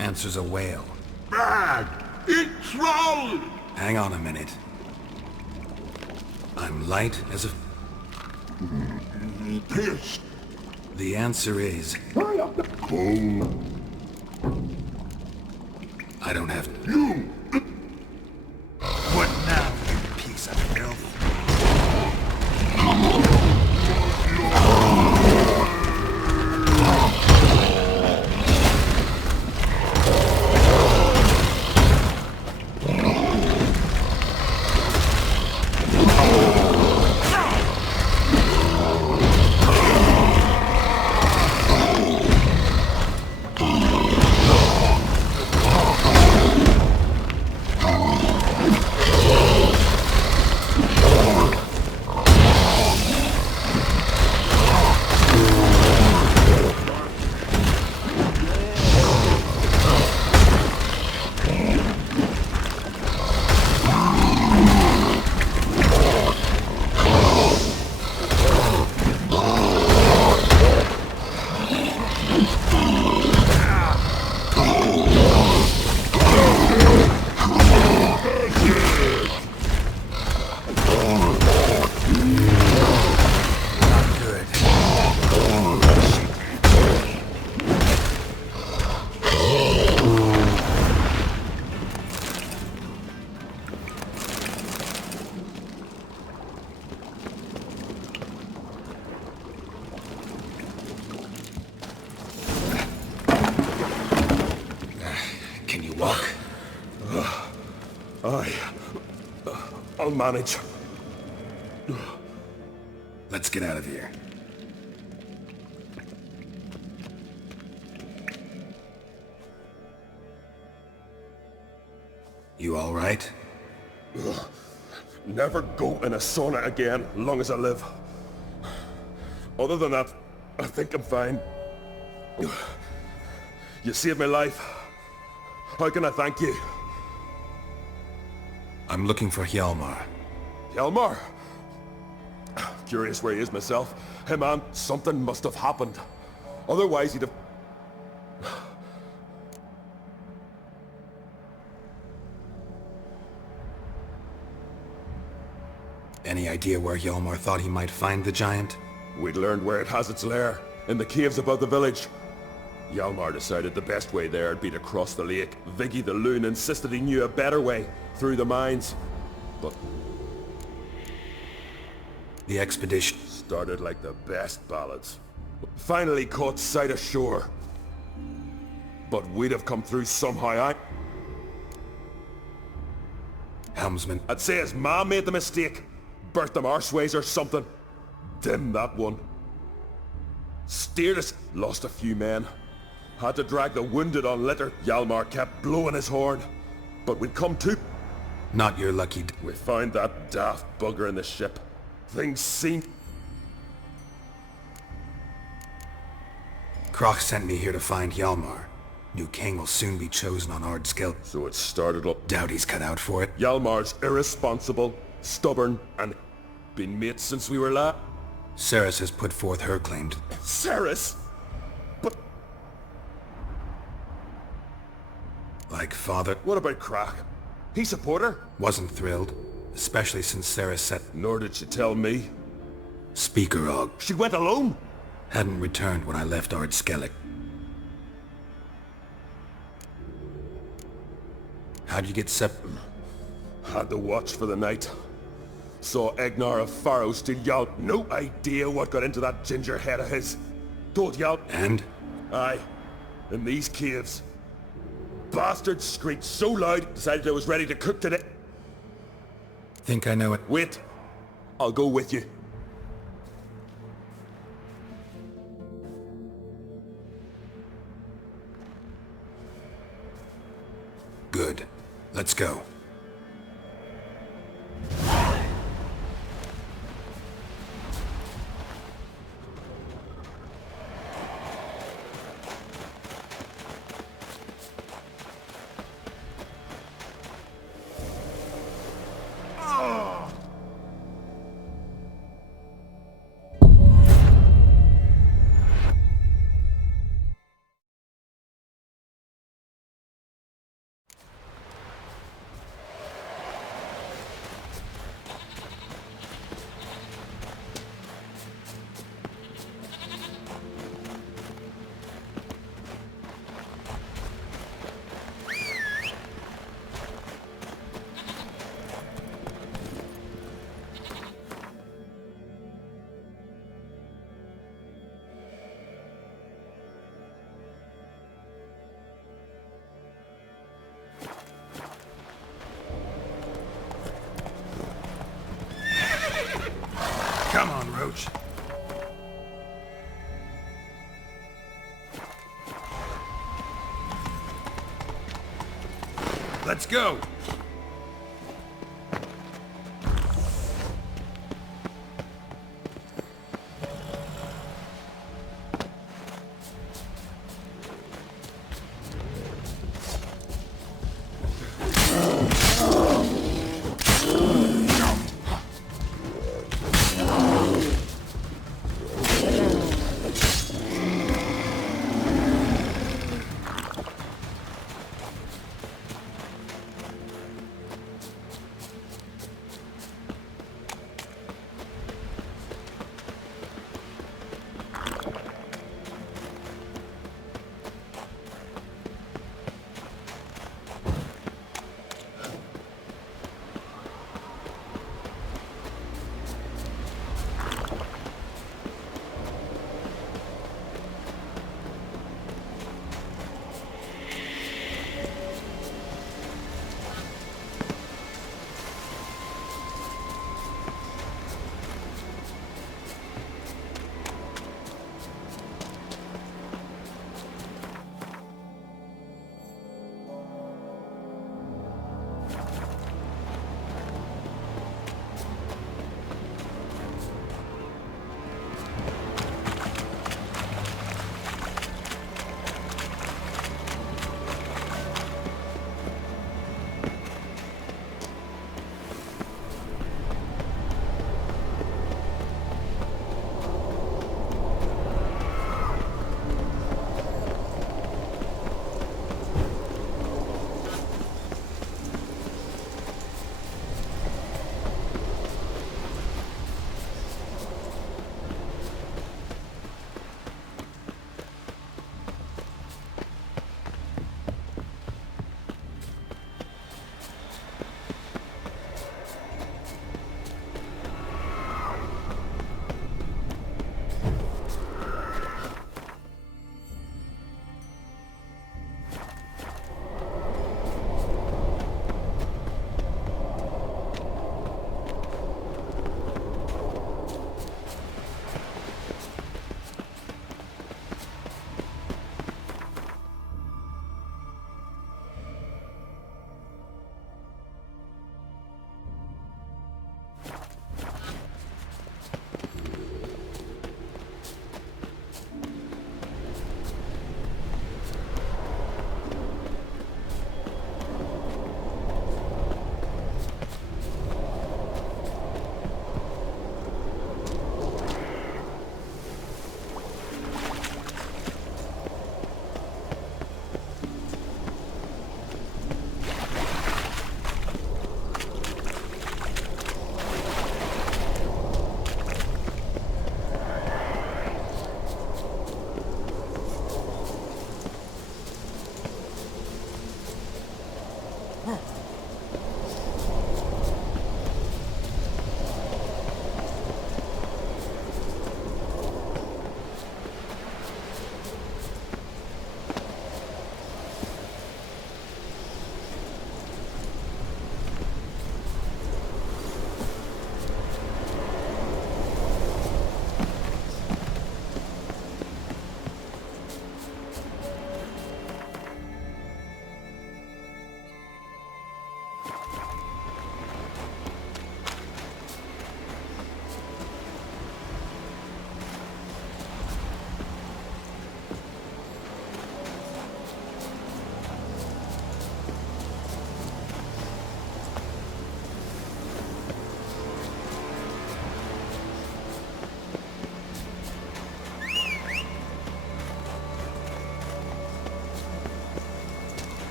Answer's a whale. Bad! It's wrong! Hang on a minute. I'm light as a... Pissed. The answer is... Hurry up the... Cold. I don't have... You! What now, you piece of filth? I'll manage. Let's get out of here. You all right? Never go in a sauna again, long as I live. Other than that, I think I'm fine. You saved my life. How can I thank you? I'm looking for Hjalmar. Hjalmar? Curious where he is myself. Hey man, something must have happened. Otherwise he'd have... Any idea where Hjalmar thought he might find the giant? We'd learned where it has its lair, in the caves above the village. Hjalmar decided the best way there would be to cross the lake. Viggy the loon insisted he knew a better way, through the mines. But... the expedition started like the best ballads. Finally caught sight of shore. But we'd have come through somehow, Helmsman. I'd say his ma made the mistake. Burnt them arseways or something. Dim that one. Steered us. Lost a few men. Had to drag the wounded on litter. Hjalmar kept blowing his horn. But we'd come to... Not your lucky... We found that daft bugger in the ship. Things seemed... Kroch sent me here to find Hjalmar. New king will soon be chosen on Ardskell. So it started up. Doubt he's cut out for it. Hjalmar's irresponsible, stubborn, and been mates since we were lad. Ceres has put forth her claim to... Ceres? But... like father... What about Kroch? He support her? Wasn't thrilled. Especially since Ceres said... Nor did she tell me. Speaker Og. She went alone? Hadn't returned when I left Ardskell. How'd you get Had to watch for the night. Saw Egnar of Pharaoh steal Yal. No idea what got into that ginger head of his. Told you out. And? Aye. In these caves. Bastards screeched so loud, decided I was ready to cook today. Think I know it. Wait. I'll go with you. Good. Let's go. Come on, Roach. Let's go!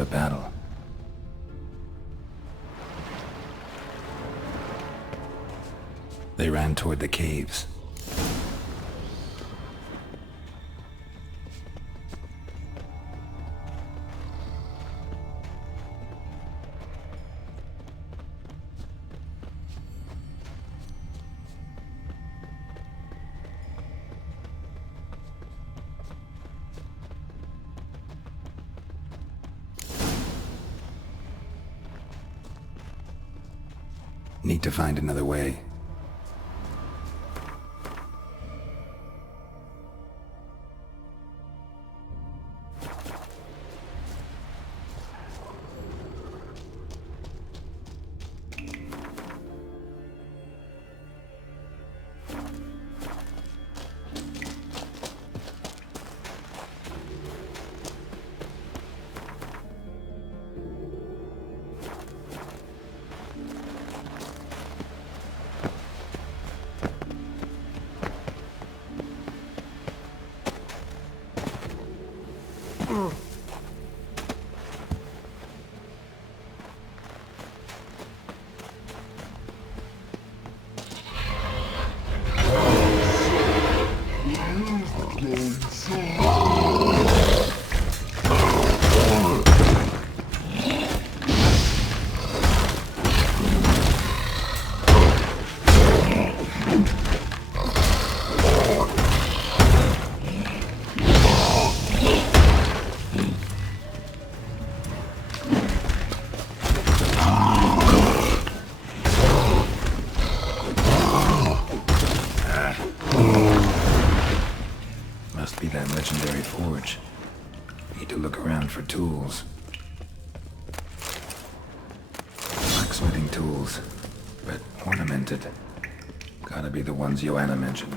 a battle. They ran toward the caves. Need to find another way. Must be that legendary forge. Need to look around for tools. Blacksmithing tools, but ornamented. Gotta be the ones Joanna mentioned.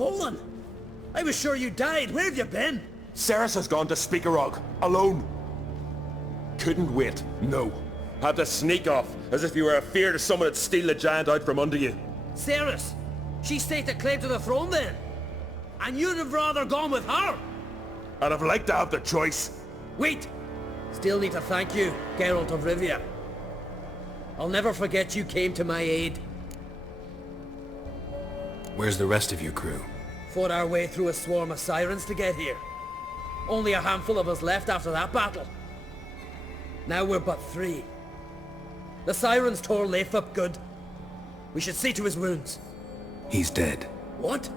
Fallen? I was sure you died. Where have you been? Ceres has gone to Speakerog, alone. Couldn't wait, no. Had to sneak off, as if you were afeard someone would steal the giant out from under you. Ceres? She staked a claim to the throne then. And you'd have rather gone with her. I'd have liked to have the choice. Wait! Still need to thank you, Geralt of Rivia. I'll never forget you came to my aid. Where's the rest of your crew? Fought our way through a swarm of sirens to get here. Only a handful of us left after that battle. Now we're but 3. The sirens tore Leif up good. We should see to his wounds. He's dead. What?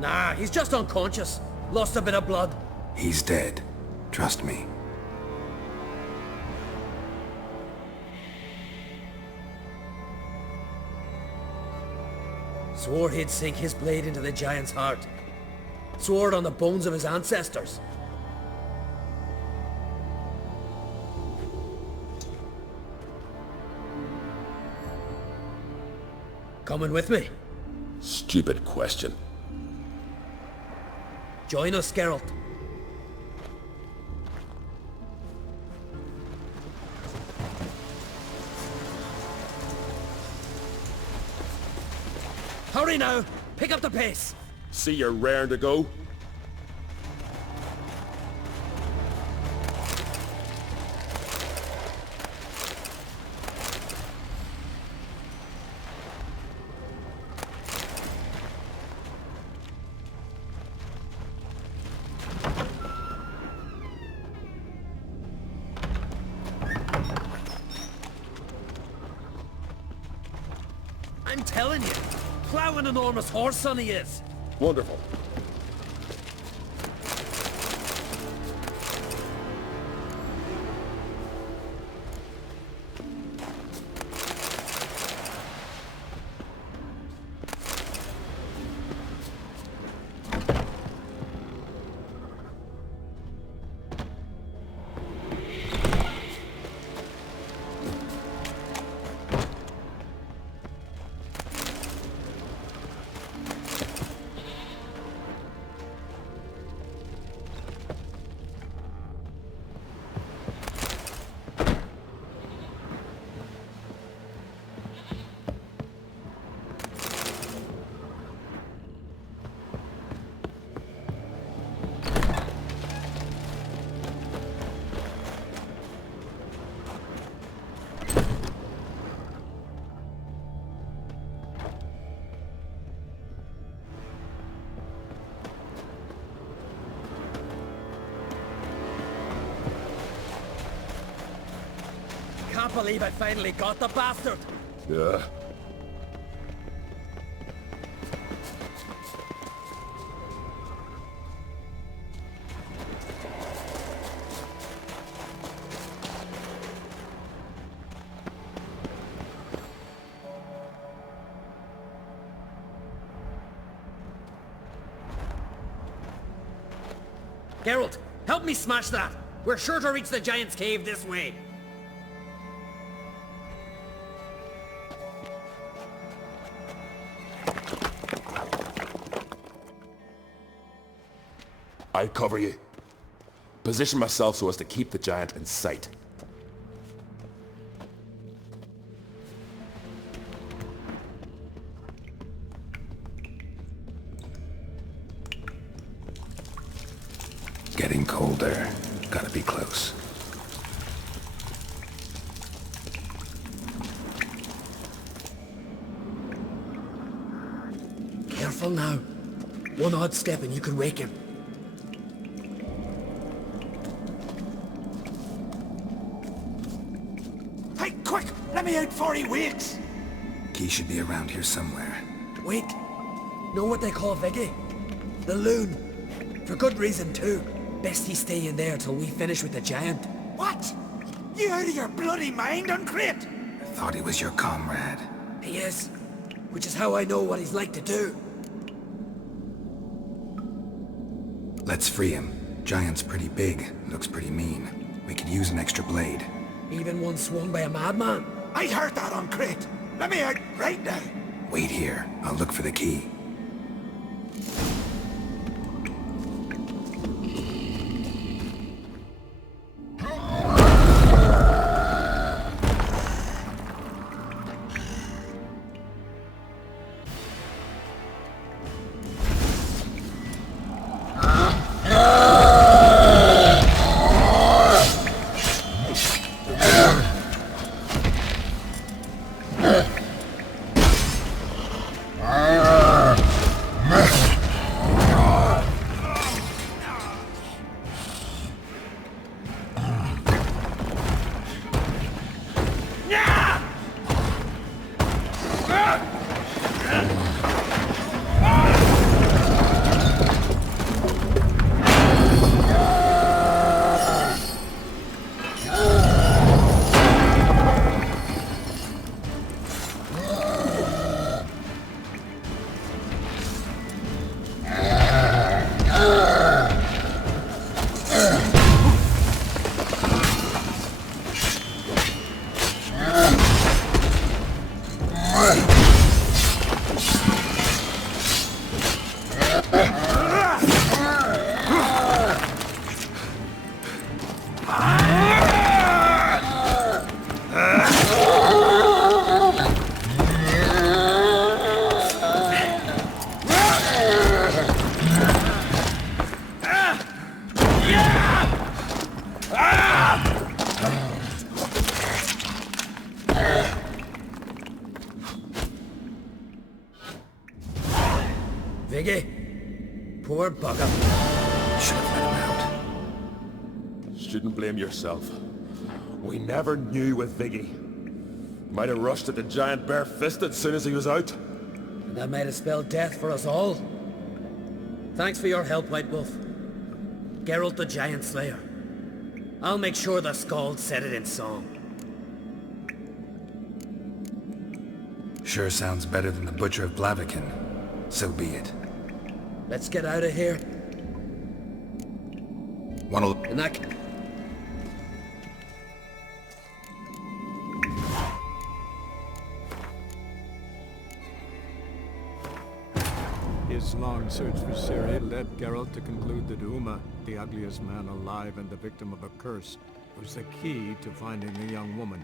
Nah, he's just unconscious. Lost a bit of blood. He's dead. Trust me. Swore he'd sink his blade into the giant's heart. Swore it on the bones of his ancestors. Coming with me? Stupid question. Join us, Geralt. Hurry now! Pick up the pace! See you're raring to go? I'm telling you, plow an enormous horse son he is. Wonderful. Can't believe I finally got the bastard. Yeah. Geralt, help me smash that. We're sure to reach the giant's cave this way. I'll cover you. Position myself so as to keep the giant in sight. Getting colder. Gotta be close. Careful now. One odd step and you could wake him. Hey, quick! Let me out before he wakes! Key should be around here somewhere. Wait. Know what they call Viggy? The loon. For good reason too. Best he stay in there till we finish with the giant. What? You out of your bloody mind, Uncrate? I thought he was your comrade. He is. Which is how I know what he's like to do. Let's free him. Giant's pretty big. Looks pretty mean. We could use an extra blade. Even one swung by a madman. I heard that, Uncrate. Let me out right now. Wait here. I'll look for the key. Poor bugger. Should have let him out. Shouldn't blame yourself. We never knew with Viggy. Might have rushed at the giant bare-fisted as soon as he was out. And that might have spelled death for us all. Thanks for your help, White Wolf. Geralt the Giant Slayer. I'll make sure the Skald said it in song. Sure sounds better than the Butcher of Blaviken. So be it. Let's get out of here. In that His long search for Ciri led Geralt to conclude that Uma, the ugliest man alive and the victim of a curse, was the key to finding the young woman.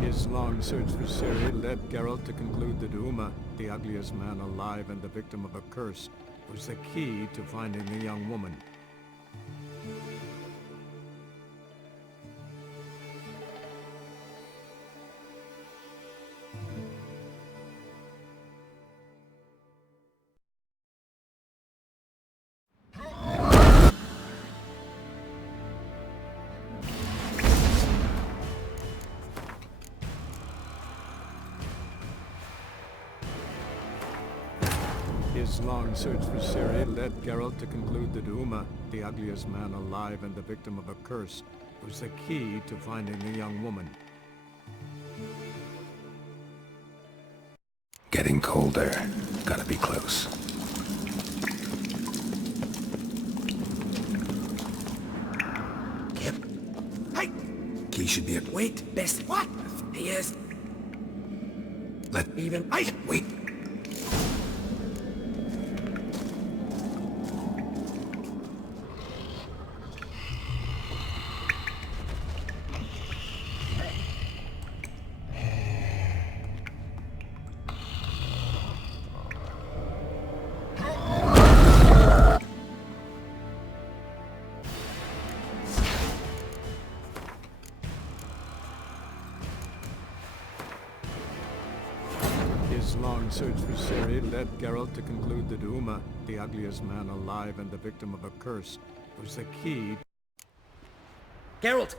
His long search for Ciri led Geralt to conclude that Uma, the ugliest man alive and the victim of a curse, was the key to finding the young woman. His long search for Ciri led Geralt to conclude that Uma, the ugliest man alive and the victim of a curse, was the key to finding the young woman. getting colder. Gotta be close. Yep. Hey! Key should be at... Wait, best. What? He is. Let... Even... Hey! Wait. His long search for Ciri led Geralt to conclude that Uma, the ugliest man alive and the victim of a curse, was the key. Geralt!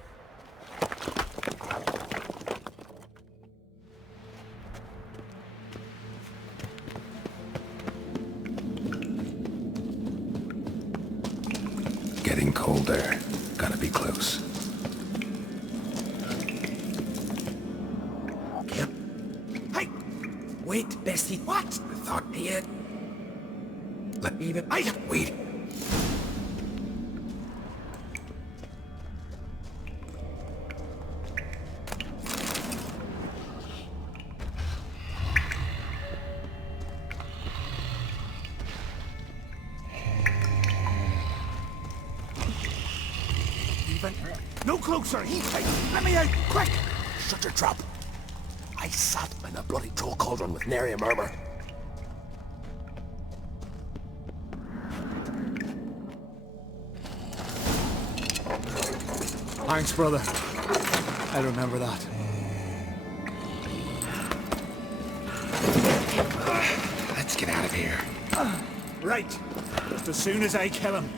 Getting colder. Gotta be close. Yep. Hey! Wait, bestie. What? I thought he had... Let... Even... Wait. No closer! Let me out! Quick! Shut your trap! I sat in a bloody troll cauldron with nary a murmur. Thanks, brother. I remember that. Let's get out of here. Right. Just as soon as I kill him.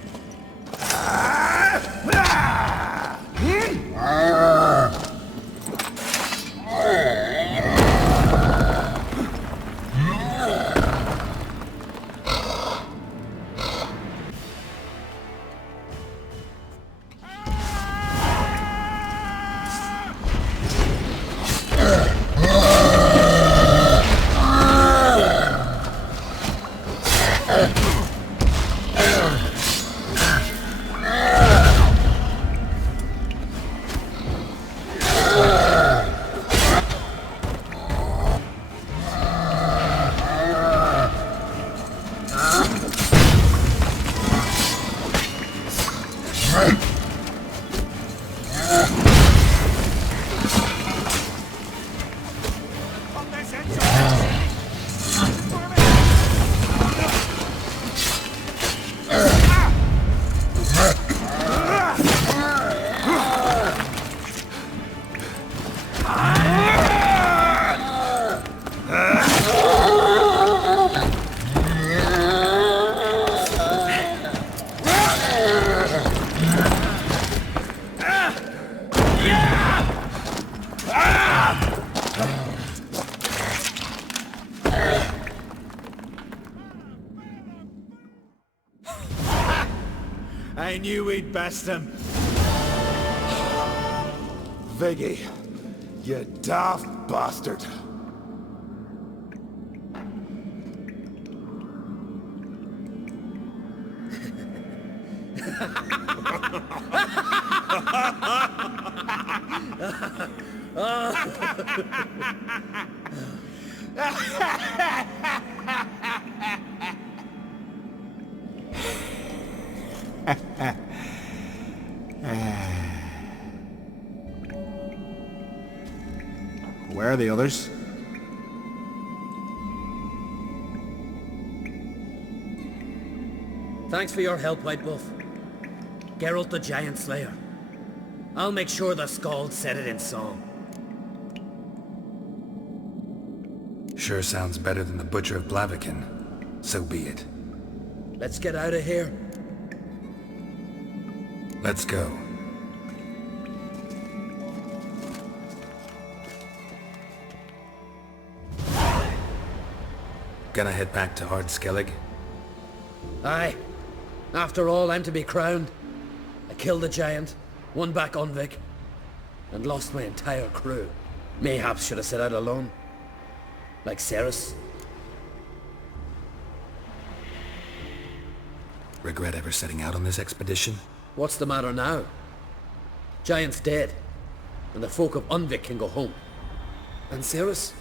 I knew we'd best him. Viggy, you daft bastard. Where are the others? Thanks for your help, White Wolf. Geralt the Giant Slayer. I'll make sure the Skald said it in song. Sure sounds better than the Butcher of Blaviken. So be it. Let's get out of here. Let's go. Gonna head back to Ardskellig? Aye. After all, I'm to be crowned. I killed the giant, won back Unvik, and lost my entire crew. Mayhaps should have set out alone. Like Ceres. Regret ever setting out on this expedition? What's the matter now? Giant's dead, and the folk of Unvik can go home. And Ceres?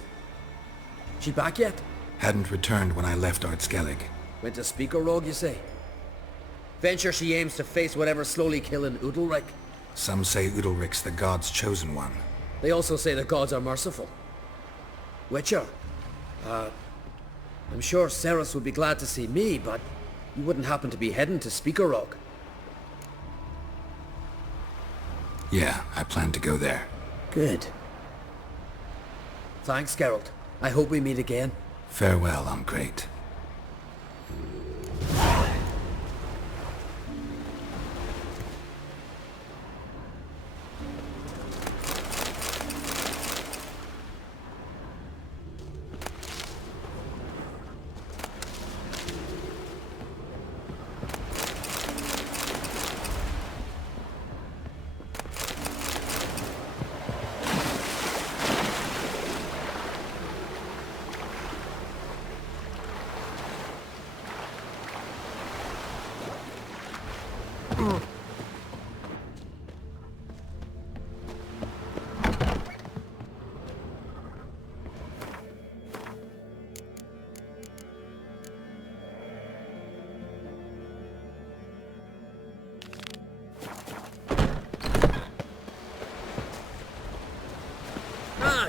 She back yet? Hadn't returned when I left Ardskellig. Went to Speakerrog, you say? Venture she aims to face whatever's slowly killing Udalric. Some say Udalric's the god's chosen one. They also say the gods are merciful. Witcher. I'm sure Ceres would be glad to see me, but you wouldn't happen to be heading to Speakerrog. Yeah, I plan to go there. Good. Thanks, Geralt. I hope we meet again. Farewell, I'm great.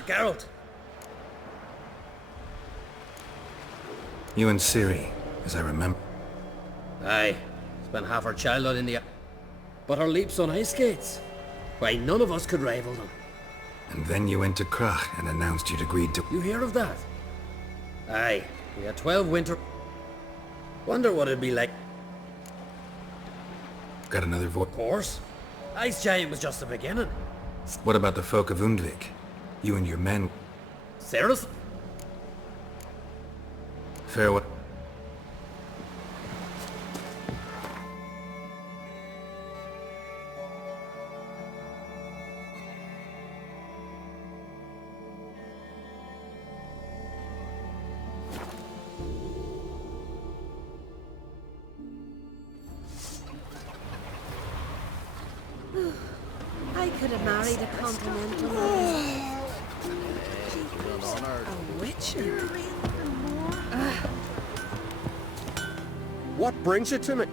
Geralt! You and Ciri, as I remember. Aye. Spent half our childhood in the... But her leaps on ice skates? Why, none of us could rival them. And then you went to Krach and announced you'd agreed to... You hear of that? Aye. We had 12 winter... Wonder what it'd be like. Got another voice? Of course. Ice Giant was just the beginning. What about the folk of Undvik? You and your men... Ceres? Farewell. I could have married a continental man. A witcher? What brings you to me?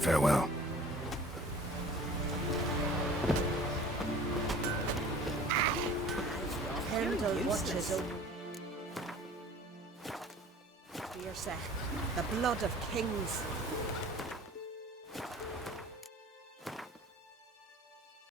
Farewell. Pendle watches. For your sake. The blood of kings.